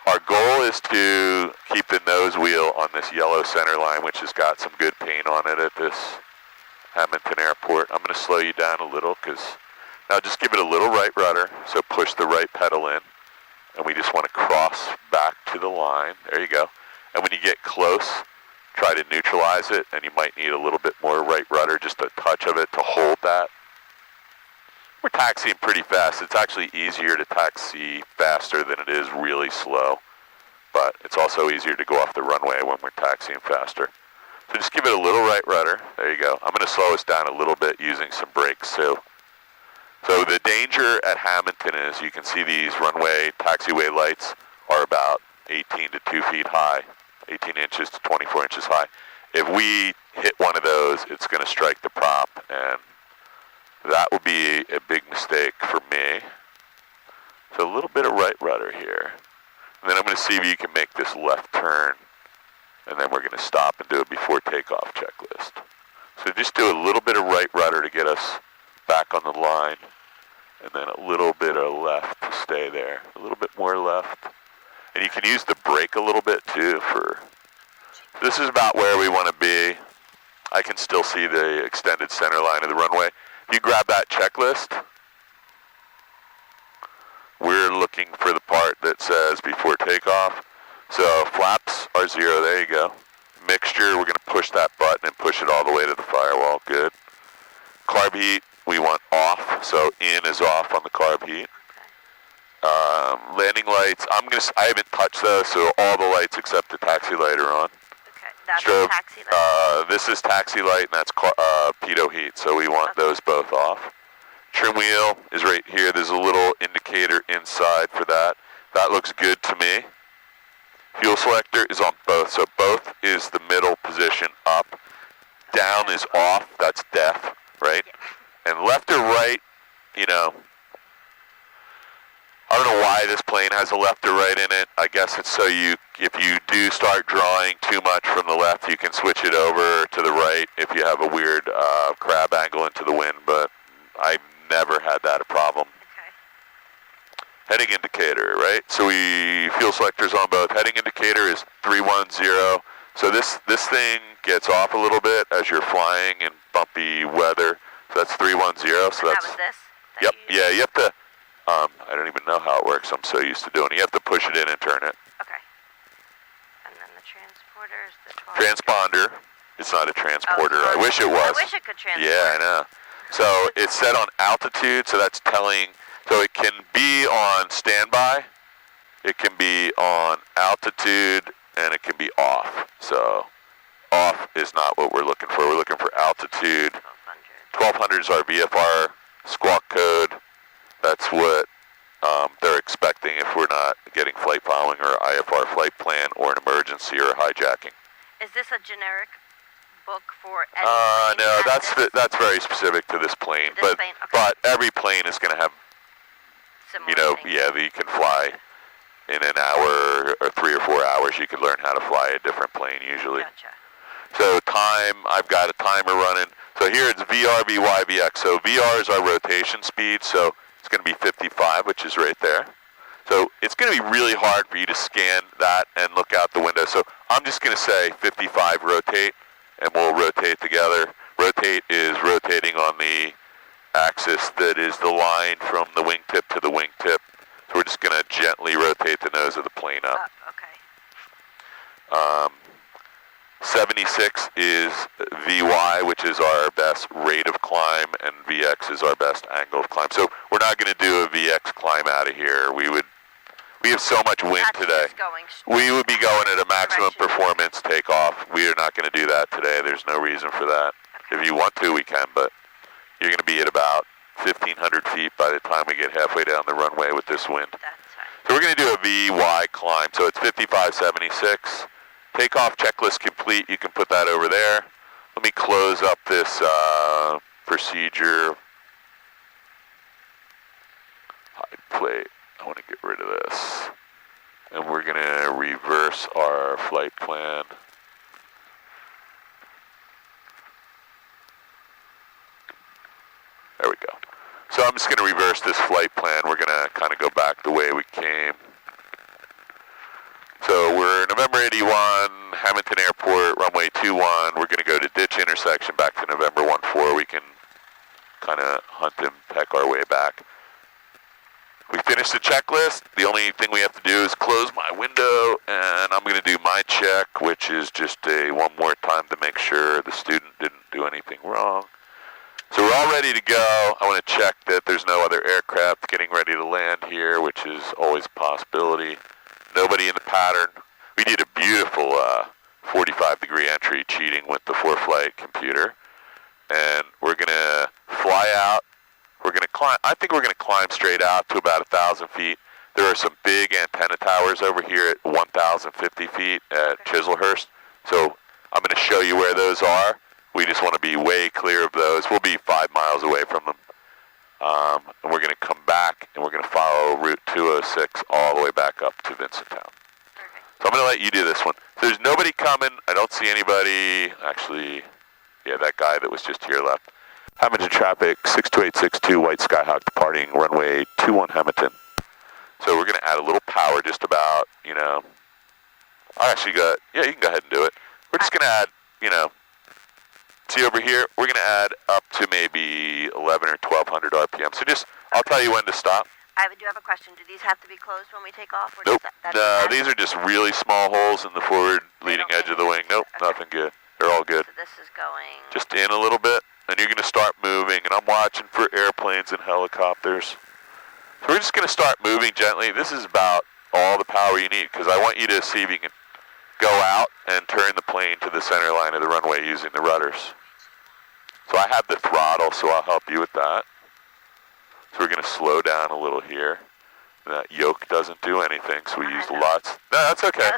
our goal is to keep the nose wheel on this yellow center line, which has got some good paint on it at this Hammonton Airport. I'm going to slow you down a little because now just give it a little right rudder. So push the right pedal in. and we just want to cross back to the line. There you go. And when you get close, try to neutralize it, and you might need a little bit more right rudder, just a touch of it to hold that. We're taxiing pretty fast. It's actually easier to taxi faster than it is really slow, but it's also easier to go off the runway when we're taxiing faster. So just give it a little right rudder. There you go. I'm going to slow us down a little bit using some brakes too. So the danger at Hammonton is you can see these runway taxiway lights are about 18 to 2 feet high, 18 inches to 24 inches high. If we hit one of those, it's going to strike the prop, and that would be a big mistake for me. So a little bit of right rudder here. And then I'm going to see if you can make this left turn, and then we're going to stop and do a before takeoff checklist. So just do a little bit of right rudder to get us back on the line, and then a little bit of left to stay there. A little bit more left. And you can use the brake a little bit too for, this is about where we want to be. I can still see the extended center line of the runway. If you grab that checklist, we're looking for the part that says before takeoff. So flaps are 0, there you go. Mixture, we're going to push that button and push it all the way to the firewall, good. Carb heat, we want off, so in is off on the carb heat. Landing lights, I haven't touched those, so all the lights except the taxi light are on. Okay, that's the taxi light. This is taxi light, and that's pitot heat, so we want those both off. Trim wheel is right here. There's a little indicator inside for that. That looks good to me. Fuel selector is on both, so both is the middle position up. Down is off, that's deaf, right? And left or right, you know, I don't know why this plane has a left or right in it. I guess it's so if you do start drawing too much from the left, you can switch it over to the right if you have a weird crab angle into the wind, but I've never had that a problem. Okay. Heading indicator, right? So fuel selector's on both. Heading indicator is 310. So this thing gets off a little bit as you're flying in bumpy weather. So that's 310. So that's, that was this? Yep, yeah, you have to, I don't even know how it works. I'm so used to doing it. You have to push it in and turn it. Okay. And then the transporter is the 12. Transponder. It's not a transporter. I wish it was. I wish it could transport. Yeah, I know. So it's set on altitude, so that's telling, so it can be on standby, it can be on altitude, and it can be off. So off is not what we're looking for. We're looking for altitude. 1200 is our VFR squawk code. That's what they're expecting if we're not getting flight following or IFR flight plan or an emergency or hijacking. Is this a generic book for any plane? No, that's very specific to this plane. This plane? Okay. But every plane is going to have, Similar things. yeah, you can fly in an hour or 3 or 4 hours. You could learn how to fly a different plane usually. Gotcha. So time, I've got a timer running. So here it's VR, VY, VX. So VR is our rotation speed, so it's going to be 55, which is right there. So it's going to be really hard for you to scan that and look out the window. So I'm just going to say 55 rotate, and we'll rotate together. Rotate is rotating on the axis that is the line from the wingtip to the wingtip. So we're just going to gently rotate the nose of the plane up. Okay. 76 is VY, which is our best rate of climb, and VX is our best angle of climb. So we're not going to do a VX climb out of here. We have so much wind today. We would be going at a maximum performance takeoff. We are not going to do that today. There's no reason for that. Okay. If you want to, we can, but you're going to be at about 1,500 feet by the time we get halfway down the runway with this wind. That's right. So we're going to do a VY climb. So it's 5576. Takeoff checklist complete. You can put that over there. Let me close up this procedure. Hide plate. I want to get rid of this. And we're going to reverse our flight plan. There we go. So I'm just going to reverse this flight plan. We're going to kind of go back the way we came. So we're November 81, Hammonton Airport, runway 21. We're going to go to ditch intersection back to November 14. We can kind of hunt and peck our way back. We finish the checklist. The only thing we have to do is close my window, and I'm going to do my check, which is just one more time to make sure the student didn't do anything wrong. So we're all ready to go. I want to check that there's no other aircraft getting ready to land here, which is always a possibility. Nobody in the pattern. We did a beautiful 45-degree entry cheating with the FreeFlight computer. And we're going to fly out. We're going to climb. I think we're going to climb straight out to about 1,000 feet. There are some big antenna towers over here at 1,050 feet at Chislehurst. So I'm going to show you where those are. We just want to be way clear of those. We'll be 5 miles away from them. And we're going to come back, and we're going to follow Route 206 all the way back up to Vincenttown. So I'm going to let you do this one. So there's nobody coming. I don't see anybody. Actually, yeah, that guy that was just here left. Hammonton traffic, 62862, white Skyhawk departing runway 21 Hammonton. So we're going to add a little power just about, you know. I actually got, yeah, you can go ahead and do it. We're just going to add, you know, see over here, we're going to add up to maybe 11 or 1,200 RPM. So just, I'll tell you when to stop. I do have a question. Do these have to be closed when we take off? Or Nope. No, these are just really small holes in the forward leading edge of the wing. Nope, okay. Nothing good. They're all good. So this is going... Just in a little bit, and you're going to start moving, and I'm watching for airplanes and helicopters. So we're just going to start moving gently. This is about all the power you need, because I want you to see if you can go out and turn the plane to the center line of the runway using the rudders. So I have the throttle, so I'll help you with that. So we're going to slow down a little here. That yoke doesn't do anything, so we use lots. No, that's okay.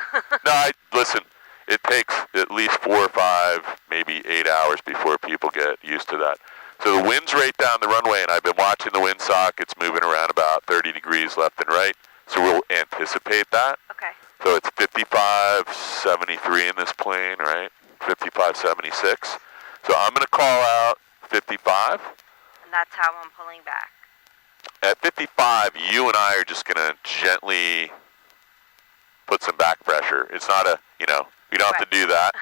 No, listen, it takes at least 4 or 5, maybe 8 hours before people get used to that. So the wind's right down the runway, and I've been watching the windsock. It's moving around about 30 degrees left and right, so we'll anticipate that. Okay. So it's 55.73 in this plane, right? 55.76. So I'm going to call out 55. And that's how I'm pulling back. At 55, you and I are just going to gently put some back pressure. It's not a, you know, we don't have to do that.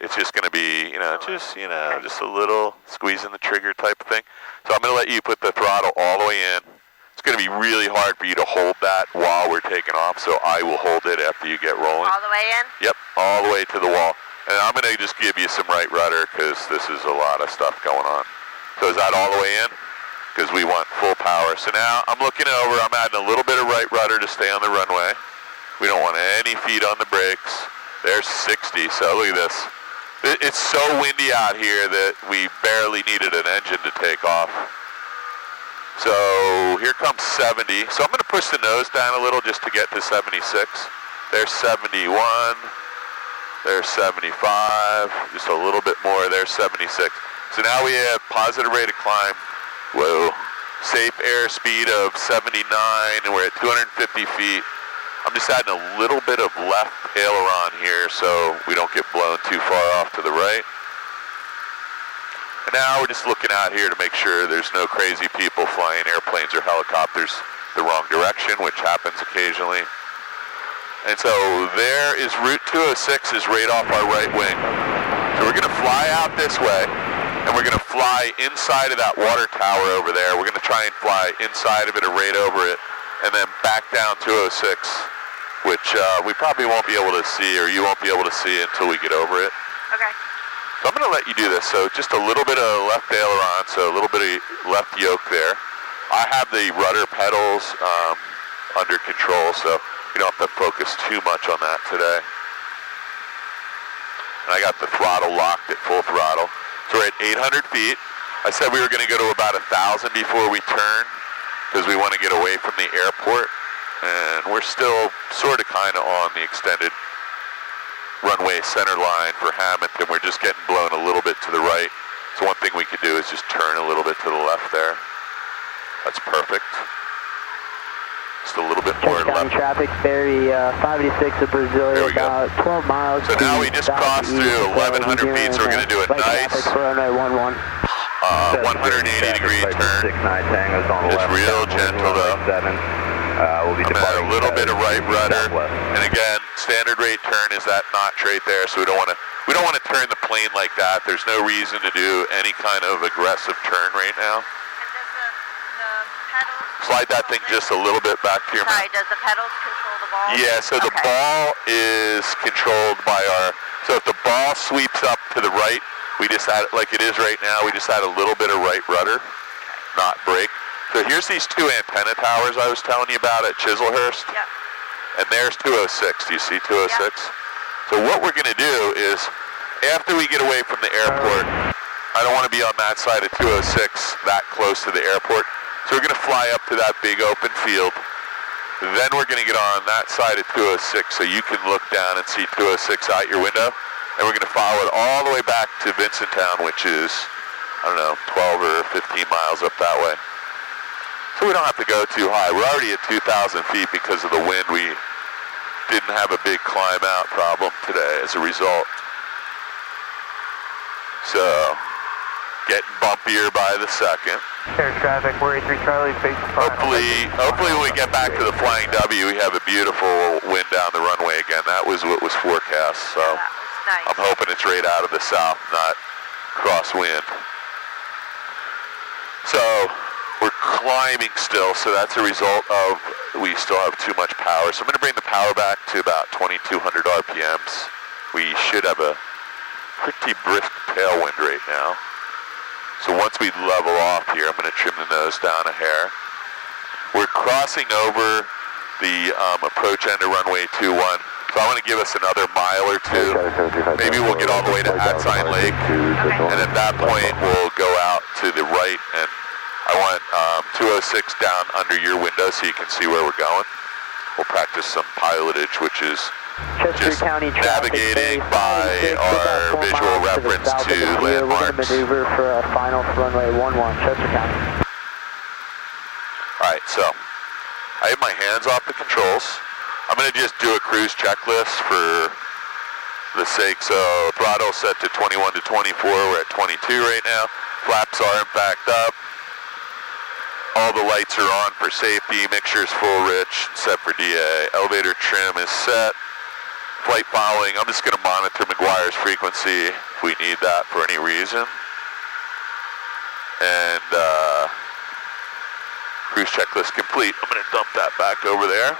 It's just going to be, you know, just a little squeezing the trigger type of thing. So I'm going to let you put the throttle all the way in. It's going to be really hard for you to hold that while we're taking off, so I will hold it after you get rolling. All the way in? Yep, all the way to the wall. And I'm going to just give you some right rudder because this is a lot of stuff going on. So is that all the way in? Because we want full power. So now I'm looking over. I'm adding a little bit of right rudder to stay on the runway. We don't want any feet on the brakes. There's 60, so look at this. It's so windy out here that we barely needed an engine to take off. So here comes 70. So I'm going to push the nose down a little just to get to 76. There's 71. There's 75. Just a little bit more. There's 76. So now we have positive rate of climb. Whoa. Safe airspeed of 79, and we're at 250 feet. I'm just adding a little bit of left aileron here so we don't get blown too far off to the right. And now we're just looking out here to make sure there's no crazy people flying airplanes or helicopters the wrong direction, which happens occasionally. And so there is Route 206 is right off our right wing. So we're going to fly out this way, and we're going to fly inside of that water tower over there. We're going to try and fly inside of it or right over it, and then back down 206, which we probably won't be able to see, or you won't be able to see until we get over it. Okay. So I'm going to let you do this. So just a little bit of left aileron, so a little bit of left yoke there. I have the rudder pedals under control, so you don't have to focus too much on that today. And I got the throttle locked at full throttle. So we're at 800 feet. I said we were going to go to about 1,000 before we turn because we want to get away from the airport. And we're still sort of kind of on the extended runway center line for Hammonton. We're just getting blown a little bit to the right. So one thing we could do is just turn a little bit to the left there. That's perfect. Just a little bit more left. Traffic, ferry 586 of Brazil, about 12 miles. So now we just crossed through 1,100 feet, so we're going to do a nice 180-degree turn. Just real gentle though. I'm going to add a little bit of right rudder. And again, standard rate turn is that notch right there, so we don't want to turn the plane like that. There's no reason to do any kind of aggressive turn right now. And does the Slide that thing just a little bit back to your mouth. Sorry, does the pedals control the ball? Yeah, so the ball is controlled by so if the ball sweeps up to the right, we just add, like it is right now, we just add a little bit of right rudder, not brake. So here's these two antenna towers I was telling you about at Chislehurst. Yep. And there's 206. Do you see 206? Yep. So what we're going to do is, after we get away from the airport, I don't want to be on that side of 206 that close to the airport. So we're going to fly up to that big open field. Then we're going to get on that side of 206 so you can look down and see 206 out your window. And we're going to follow it all the way back to Vincenttown, which is, I don't know, 12 or 15 miles up that way. So we don't have to go too high. We're already at 2,000 feet because of the wind. We didn't have a big climb out problem today as a result. So, getting bumpier by the second. Air traffic, we're 83 Charlie, facing front. Hopefully when we get back to the Flying W, we have a beautiful wind down the runway again. That was what was forecast, so nice. I'm hoping it's right out of the south, not crosswind. So, we're climbing still, so that's a result of we still have too much power. So I'm going to bring the power back to about 2,200 RPMs. We should have a pretty brisk tailwind right now. So once we level off here, I'm going to trim the nose down a hair. We're crossing over the approach end of runway 21. So I want to give us another mile or two. Maybe we'll get all the way to Atsign Lake. And at that point, we'll go out to the right, and I want 206 down under your window so you can see where we're going. We'll practice some pilotage, which is just navigating by our visual reference to landmarks. We're going to maneuver for a final runway 11, Chester County. All right, so I have my hands off the controls. I'm going to just do a cruise checklist for the sake. So throttle set to 21 to 24. We're at 22 right now. Flaps are in fact up. All the lights are on for safety. Mixture's full rich, set for DA. Elevator trim is set. Flight following, I'm just going to monitor McGuire's frequency if we need that for any reason. And cruise checklist complete. I'm going to dump that back over there.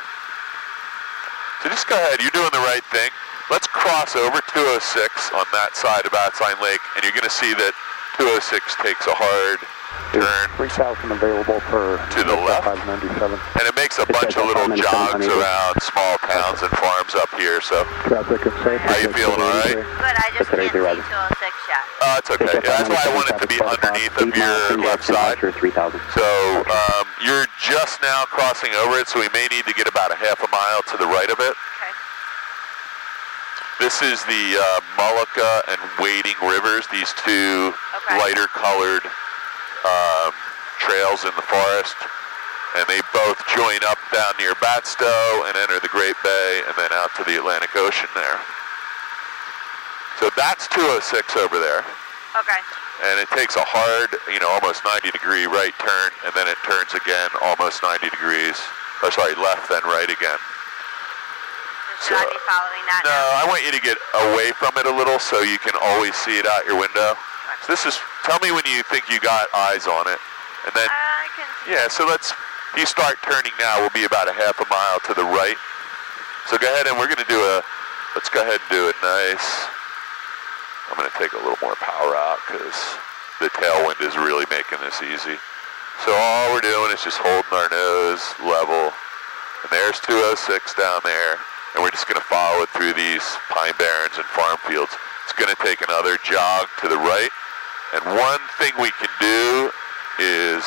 So just go ahead, you're doing the right thing. Let's cross over 206 on that side of Atsign Lake, and you're going to see that 206 takes a hard turn 3,000 available for to the left, 597. and it makes a bunch of little jogs around small towns and farms up here. So, Traffic and safe. how you feeling? All right? Good. I just can't see 206 yet. Oh, it's okay. Yeah, that's why I want it to be underneath of your left side. So you're just now crossing over it, so we may need to get about a half a mile to the right of it. Okay. This is the Mullica and Wading Rivers, these two lighter colored trails in the forest, and they both join up down near Batstow and enter the Great Bay and then out to the Atlantic Ocean there. So that's 206 over there. Okay. And it takes a hard, almost 90-degree right turn, and then it turns again almost 90 degrees. Or sorry, left then right again. Should I be following that No, now? I want you to get away from it a little so you can always see it out your window. So tell me when you think you got eyes on it. And then, I can see. yeah, so if you start turning now, we'll be about a half a mile to the right. So go ahead and let's go ahead and do it nice. I'm going to take a little more power out because the tailwind is really making this easy. So all we're doing is just holding our nose level. And there's 206 down there. And we're just going to follow it through these pine barrens and farm fields. It's going to take another jog to the right. And one thing we can do is,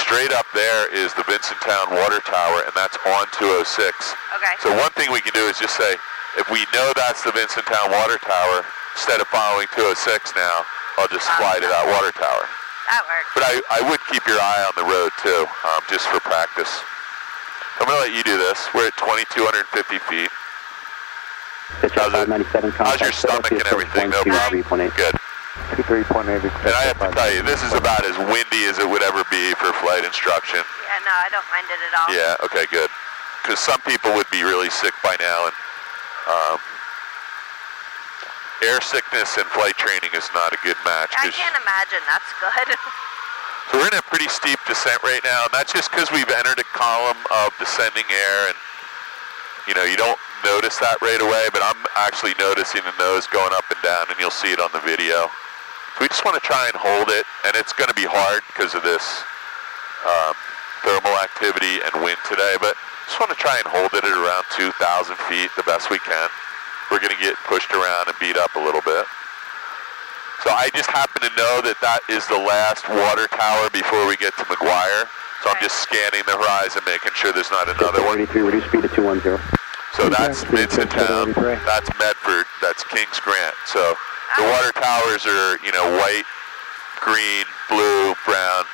straight up there is the Vincenttown Water Tower, and that's on 206. Okay. So one thing we can do is just say, if we know that's the Vincenttown Water Tower, instead of following 206 now, I'll just fly to that water tower. That works. But I would keep your eye on the road too, just for practice. I'm going to let you do this. We're at 2,250 feet. How's your stomach and everything? No problem. Good. 23.8. And I have to tell you, this is about as windy as it would ever be for flight instruction. Yeah, no, I don't mind it at all. Yeah, okay, good. Because some people would be really sick by now, and air sickness and flight training is not a good match. I can't imagine. That's good. So we're in a pretty steep descent right now, and that's just because we've entered a column of descending air, and you know, you don't notice that right away, but I'm actually noticing the nose going up and down, and you'll see it on the video. So we just want to try and hold it, and it's going to be hard because of this thermal activity and wind today, but just want to try and hold it at around 2,000 feet the best we can. We're going to get pushed around and beat up a little bit. So I just happen to know that that is the last water tower before we get to McGuire. So I'm just scanning the horizon, making sure there's not another one. 83, reduce speed to 210. So that's Vincenttown, that's Medford, that's Kings Grant. So the water towers are, you know, white, green, blue, brown,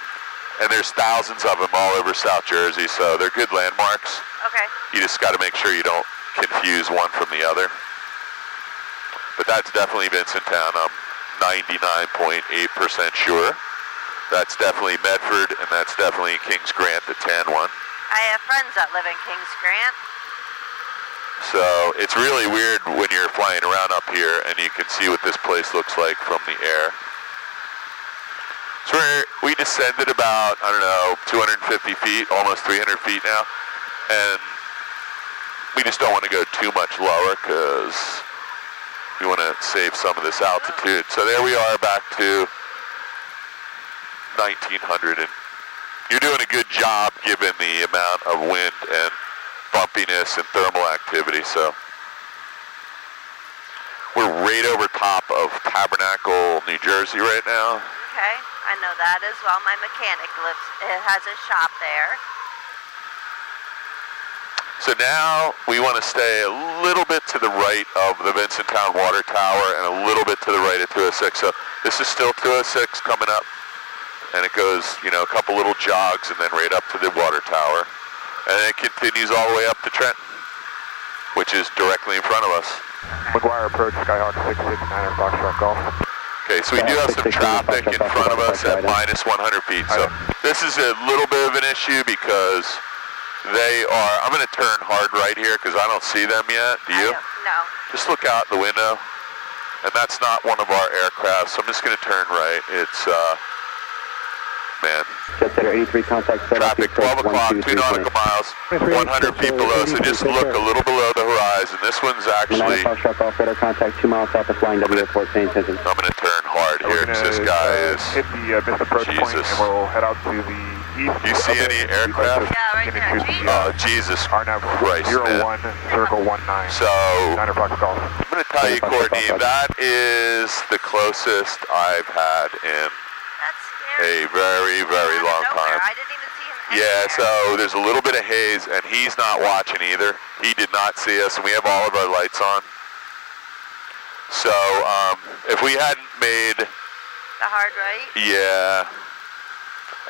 and there's thousands of them all over South Jersey, so they're good landmarks. Okay. You just got to make sure you don't confuse one from the other. But that's definitely Vincenttown. I'm 99.8% sure. That's definitely Medford, and that's definitely Kings Grant, the tan one. I have friends that live in Kings Grant. So it's really weird when you're flying around up here and you can see what this place looks like from the air. So we descended about, I don't know, 250 feet, almost 300 feet now. And we just don't want to go too much lower because we want to save some of this altitude. So there we are back to 1900. And you're doing a good job given the amount of wind and bumpiness and thermal activity. So we're right over top of Tabernacle, New Jersey right now. Okay, I know that as well. My mechanic has a shop there. So now we want to stay a little bit to the right of the Vincenttown Water Tower and a little bit to the right of 206. So this is still 206 coming up, and it goes, you know, a couple little jogs and then right up to the water tower. And then it continues all the way up to Trenton, which is directly in front of us. McGuire approach, Skyhawk 669 Foxtrot Golf. Okay, so we do have some traffic in front of us at minus 100 feet. So this is a little bit of an issue because they are, I'm going to turn hard right here because I don't see them yet. Do you? No. Just look out the window. And that's not one of our aircraft, so I'm just going to turn right. It's, man. Jet Center 83 contact set up. Traffic 12 o'clock, 2 nautical miles, 100 feet below, so just look a little below the horizon. This one's actually, I'm Foxtrot Golf, radar contact 2 miles south of Flying W Airport, St. Vincent. going to turn hard here because this guy is, hit the missed approach point and we'll head out to the east. Do you see any aircraft? Yeah, right there. Oh, Jesus RNAV Christ, 01, man. circle 19. So, Niner Fox Golf. I'm going to tell you, Courtney, that is the closest I've had in a very, very long time. I didn't even see him Yeah, anywhere. so there's a little bit of haze, and he's not watching either. He did not see us, and we have all of our lights on. So, if we hadn't made... The hard right? Yeah.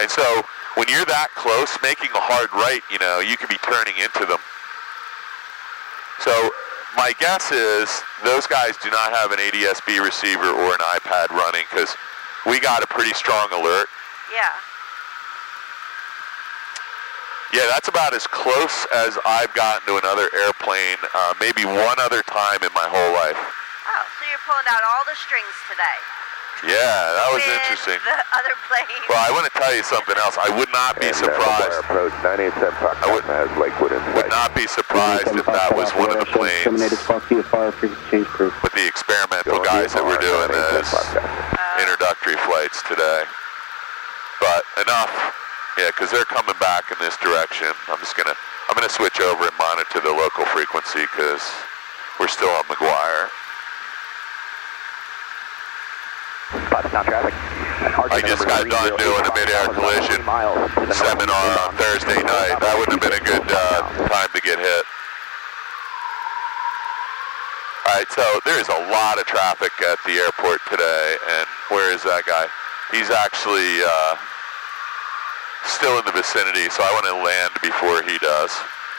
And so, when you're that close, making a hard right, you know, you can be turning into them. So, my guess is those guys do not have an ADS-B receiver or an iPad running, because we got a pretty strong alert. Yeah. Yeah, that's about as close as I've gotten to another airplane, maybe one other time in my whole life. Oh, so you're pulling out all the strings today. Yeah, that was With interesting. the other plane. Well, I want to tell you something else. I would not be surprised. Approach 987 Fox has Lakewood in sight. Would not be surprised if that was one of the planes with the experimental guys that were doing as introductory flights today. But enough. Yeah, because they're coming back in this direction. I'm gonna switch over and monitor the local frequency because we're still on McGuire. I just got done doing a mid-air collision seminar on Thursday night. That wouldn't have been a good time to get hit. All right, so there's a lot of traffic at the airport today, and where is that guy? He's actually still in the vicinity, so I want to land before he does.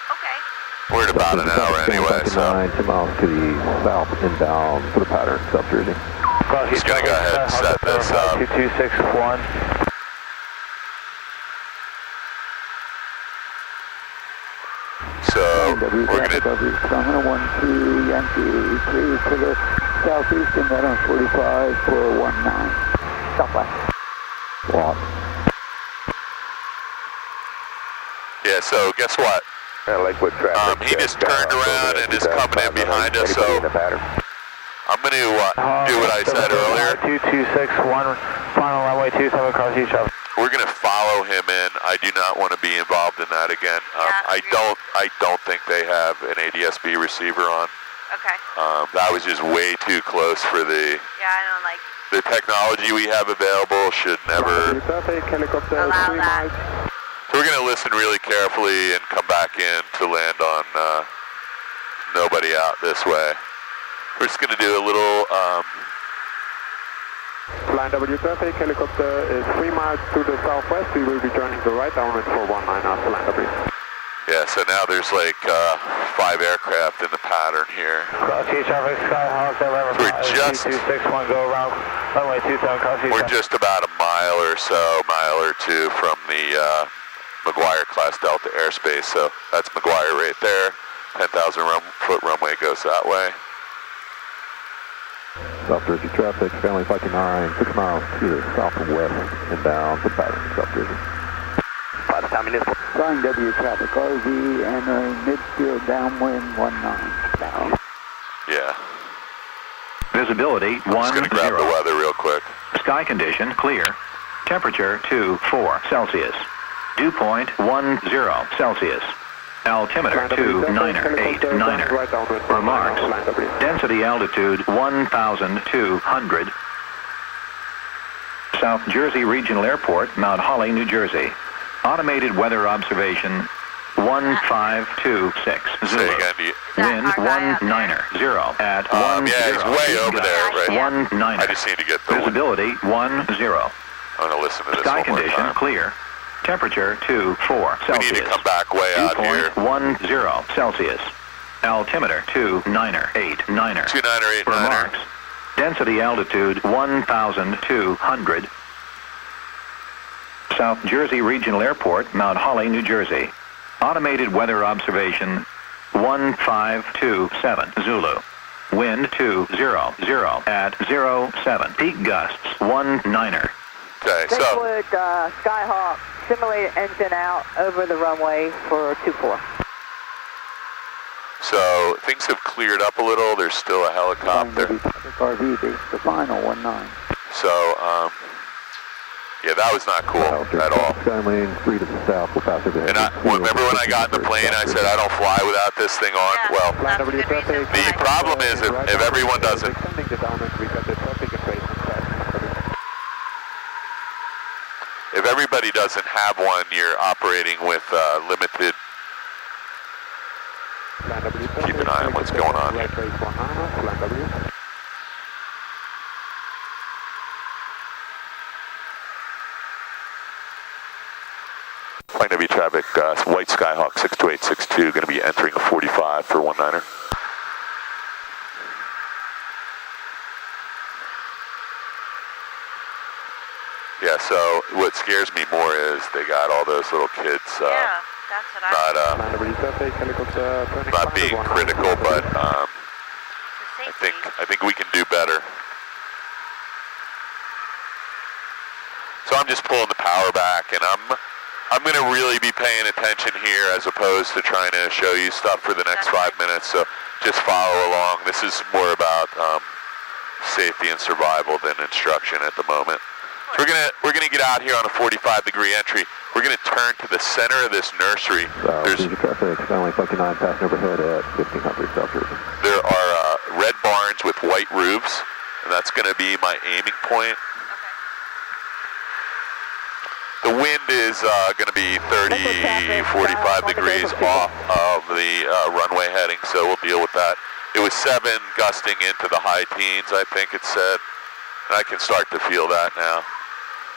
Okay. We're at about an hour anyway, so 2 miles to the south inbound for the pattern, South Jersey. just going to go ahead and set this up. 2261. So we're going to... 113 Yankee 3 to the southeast and then on 45 for 19. Southwest. Lost. Yeah, so guess what? Lakewood traffic. He just turned around and is coming in behind us, so I'm going to do what I said earlier. 2261, final runway 27 across each other. We're going to follow him in. I do not want to be involved in that again. I don't think they have an ADS-B receiver on. Okay. That was just way too close for the... Yeah, I don't like... The technology we have available should never... allow that. So we're going to listen really carefully and come back in to land on nobody out this way. We're just going to do a little... Line W traffic, helicopter is 3 miles to the southwest. We will be joining the right downwind 419 after line W. Yeah, so now there's like 5 aircraft in the pattern here. Cross each traffic, Skyhawk, 11, We're just... 2261, go around, runway 27 cross each We're just about a mile or two from the McGuire class Delta airspace, so that's McGuire right there. 10,000 foot runway goes that way. South Jersey traffic, family Viking 9, 6 miles to the southwest, inbound to Barrens, South Jersey. Flying W traffic, RV entering midfield downwind 19. Down. Yeah. Visibility 10. I'm just going to grab the weather real quick. Sky condition clear. Temperature 24 Celsius. Dew point 10 Celsius. Altimeter 2989er. Remarks. Density altitude 1,200. South Jersey Regional Airport, Mount Holly, New Jersey. Automated weather observation 1526 Zulu. Say again, Wind 190 at 10. Yeah, he's way over there, right? 19. I just need to get the... Visibility 10. I'm going to listen to this Sky one more condition time. clear. Temperature 24 Celsius. We need to come back way out here. 10 Celsius. Altimeter 2989er. 2989er. Remarks. Density altitude 1,200. South Jersey Regional Airport, Mount Holly, New Jersey. Automated weather observation 1527 Zulu. Wind 200 at 07. Peak gusts 19er. Okay, so... Lakewood, Skyhawk, simulate engine out over the runway for 24. So things have cleared up a little. There's still a helicopter. RV, the final 19. So, yeah, that was not cool at all. Skylane 3 to the south, we'll pass over. And remember when I got in the plane, I said I don't fly without this thing on? Yeah, well, that's a good reason the problem is if everyone doesn't... If everybody doesn't have one, you're operating with limited... Keep an eye on what's going on here. Flight Navy traffic, white Skyhawk 62862, going to be entering a 45 for 19er. Yeah, so what scares me more is they got all those little kids. Yeah, that's what Not being critical, but I think we can do better. So I'm just pulling the power back, and I'm going to really be paying attention here as opposed to trying to show you stuff for the next 5 minutes. So just follow along. This is more about safety and survival than instruction at the moment. So we're gonna get out here on a 45-degree entry. We're gonna turn to the center of this nursery. There's traffic, Skylane 59, passing overhead at 1500 South Jersey. There are red barns with white roofs, and that's gonna be my aiming point. The wind is going to be 30, 45 degrees off of the runway heading, so we'll deal with that. It was 7 gusting into the high teens, I think it said, and I can start to feel that now.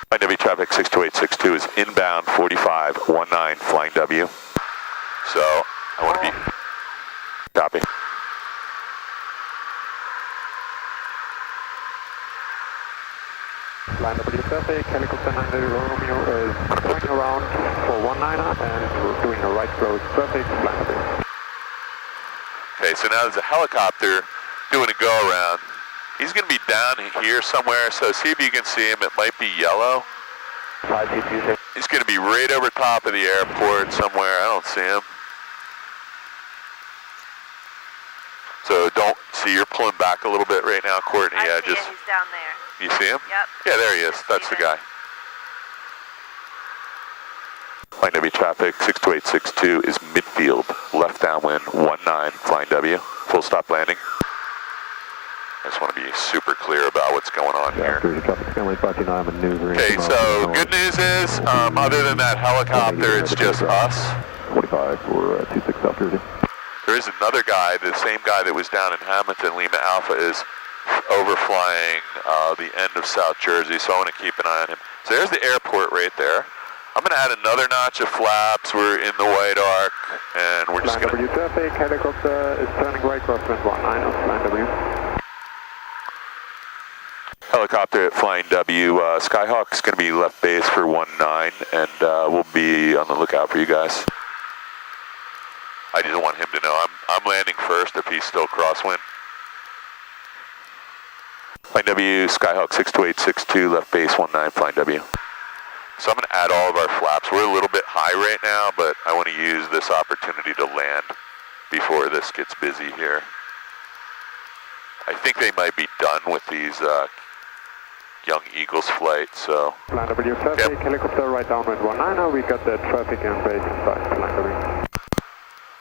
Flight Navy traffic 62862 is inbound 4519 flying W. So I want to be... Copy. Line W traffic, helicopter 90 Romeo is going around for 19er and we're doing a right close traffic, line W. Okay, so now there's a helicopter doing a go around. He's going to be down here somewhere, so see if you can see him. It might be yellow. 5226. He's going to be right over top of the airport somewhere. I don't see him. So don't see, you're pulling back a little bit right now, Courtney. I Yeah, see it. He's down there. You see him? Yep. Yeah, there he is. That's the guy. Flying W traffic 62862 is midfield, left downwind 19, flying W, full stop landing. I just want to be super clear about what's going on here. Okay, so good news is, other than that helicopter, it's just us. 45 for 26 South Jersey. There is another guy, the same guy that was down in Hammonton, Lima Alpha, is overflying the end of South Jersey, so I want to keep an eye on him. So there's the airport right there. I'm going to add another notch of flaps. We're in the white arc, and we're just going to... traffic, helicopter is turning right crosswind 19 on flying W. Helicopter at flying W. Skyhawk's going to be left base for 19, and we'll be on the lookout for you guys. I just want him to know I'm landing first if he's still crosswind. Flying W, Skyhawk 62862, left base 19, flying W. So I'm going to add all of our flaps. We're a little bit high right now, but I want to use this opportunity to land before this gets busy here. I think they might be done with these Young Eagles flight, so... Flying W traffic, helicopter right downwind 19, we got the traffic and base inside, flying W.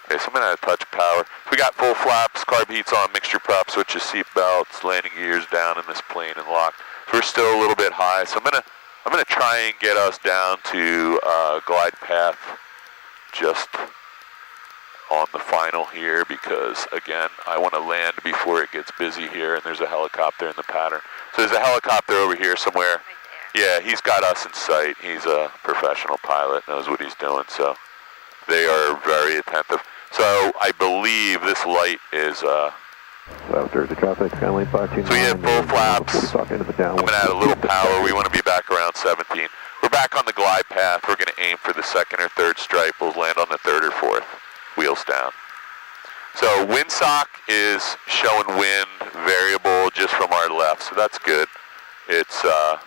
Okay, so I'm going to add a touch of power. We got full flaps, carb heats on, mixture prop, switches, seat belts, landing gears down in this plane and locked. So we're still a little bit high, so I'm going to try and get us down to glide path just on the final here because, again, I want to land before it gets busy here, and there's a helicopter in the pattern. So there's a helicopter over here somewhere. Right there. Yeah, he's got us in sight. He's a professional pilot, knows what he's doing, so they are very attentive. So I believe this light is... South Jersey traffic, Skyline 529. So we have full flaps. I'm going to add a little power. We want to be back around 17. We're back on the glide path. We're going to aim for the second or third stripe. We'll land on the third or fourth. Wheels down. So windsock is showing wind variable just from our left, so that's good. It's not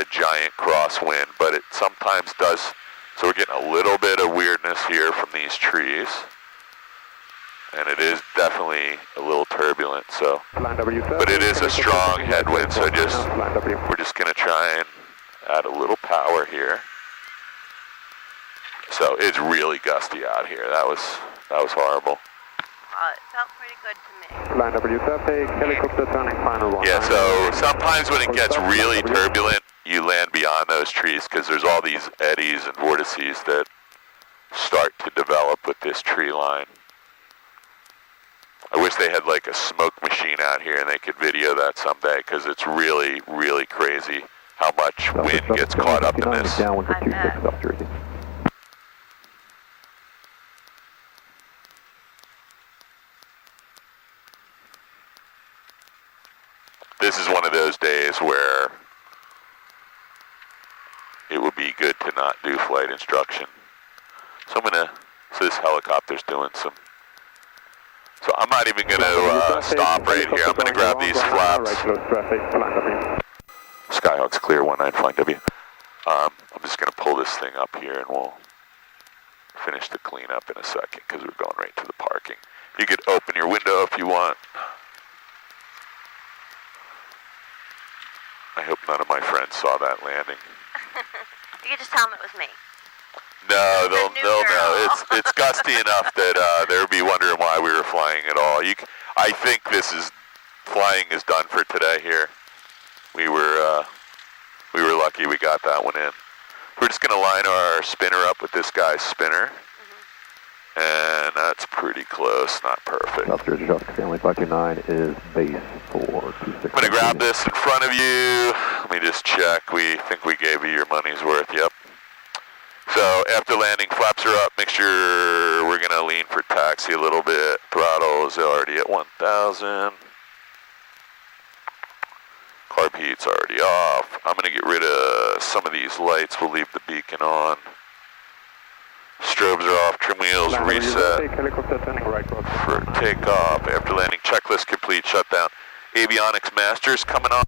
a giant crosswind, but it sometimes does. So we're getting a little bit of weirdness here from these trees. And it is definitely a little turbulent, so. But it is a strong headwind, so we're just gonna try and add a little power here. So it's really gusty out here. That was horrible. It felt pretty good to me. Line W traffic, helicopter turning final 1. Yeah, so sometimes when it gets really turbulent, you land beyond those trees because there's all these eddies and vortices that start to develop with this tree line. I wish they had like a smoke machine out here and they could video that someday because it's really, really crazy how much wind gets caught up in this. This is one of those days where it would be good to not do flight instruction. So so this helicopter's doing some, so I'm not even going to stop right here. I'm going to grab these flaps. Skyhawk's clear, 19 flying W. I'm just going to pull this thing up here and we'll finish the cleanup in a second because we're going right to the parking. You could open your window if you want. I hope none of my friends saw that landing. You could just tell them it was me. No, they'll know. It's gusty enough that they'll be wondering why we were flying at all. I think flying is done for today here. We were lucky we got that one in. We're just going to line our spinner up with this guy's spinner. And that's pretty close, not perfect. South Jersey traffic, family 529 is base for 26. I'm going to grab this in front of you. Let me just check. We think we gave you your money's worth. Yep. So after landing, flaps are up. Make sure we're going to lean for taxi a little bit. Throttle is already at 1,000. Carb heat's already off. I'm going to get rid of some of these lights. We'll leave the beacon on. Strobes are off, trim wheels reset for takeoff. After landing, checklist complete, shutdown. Avionics Masters coming on.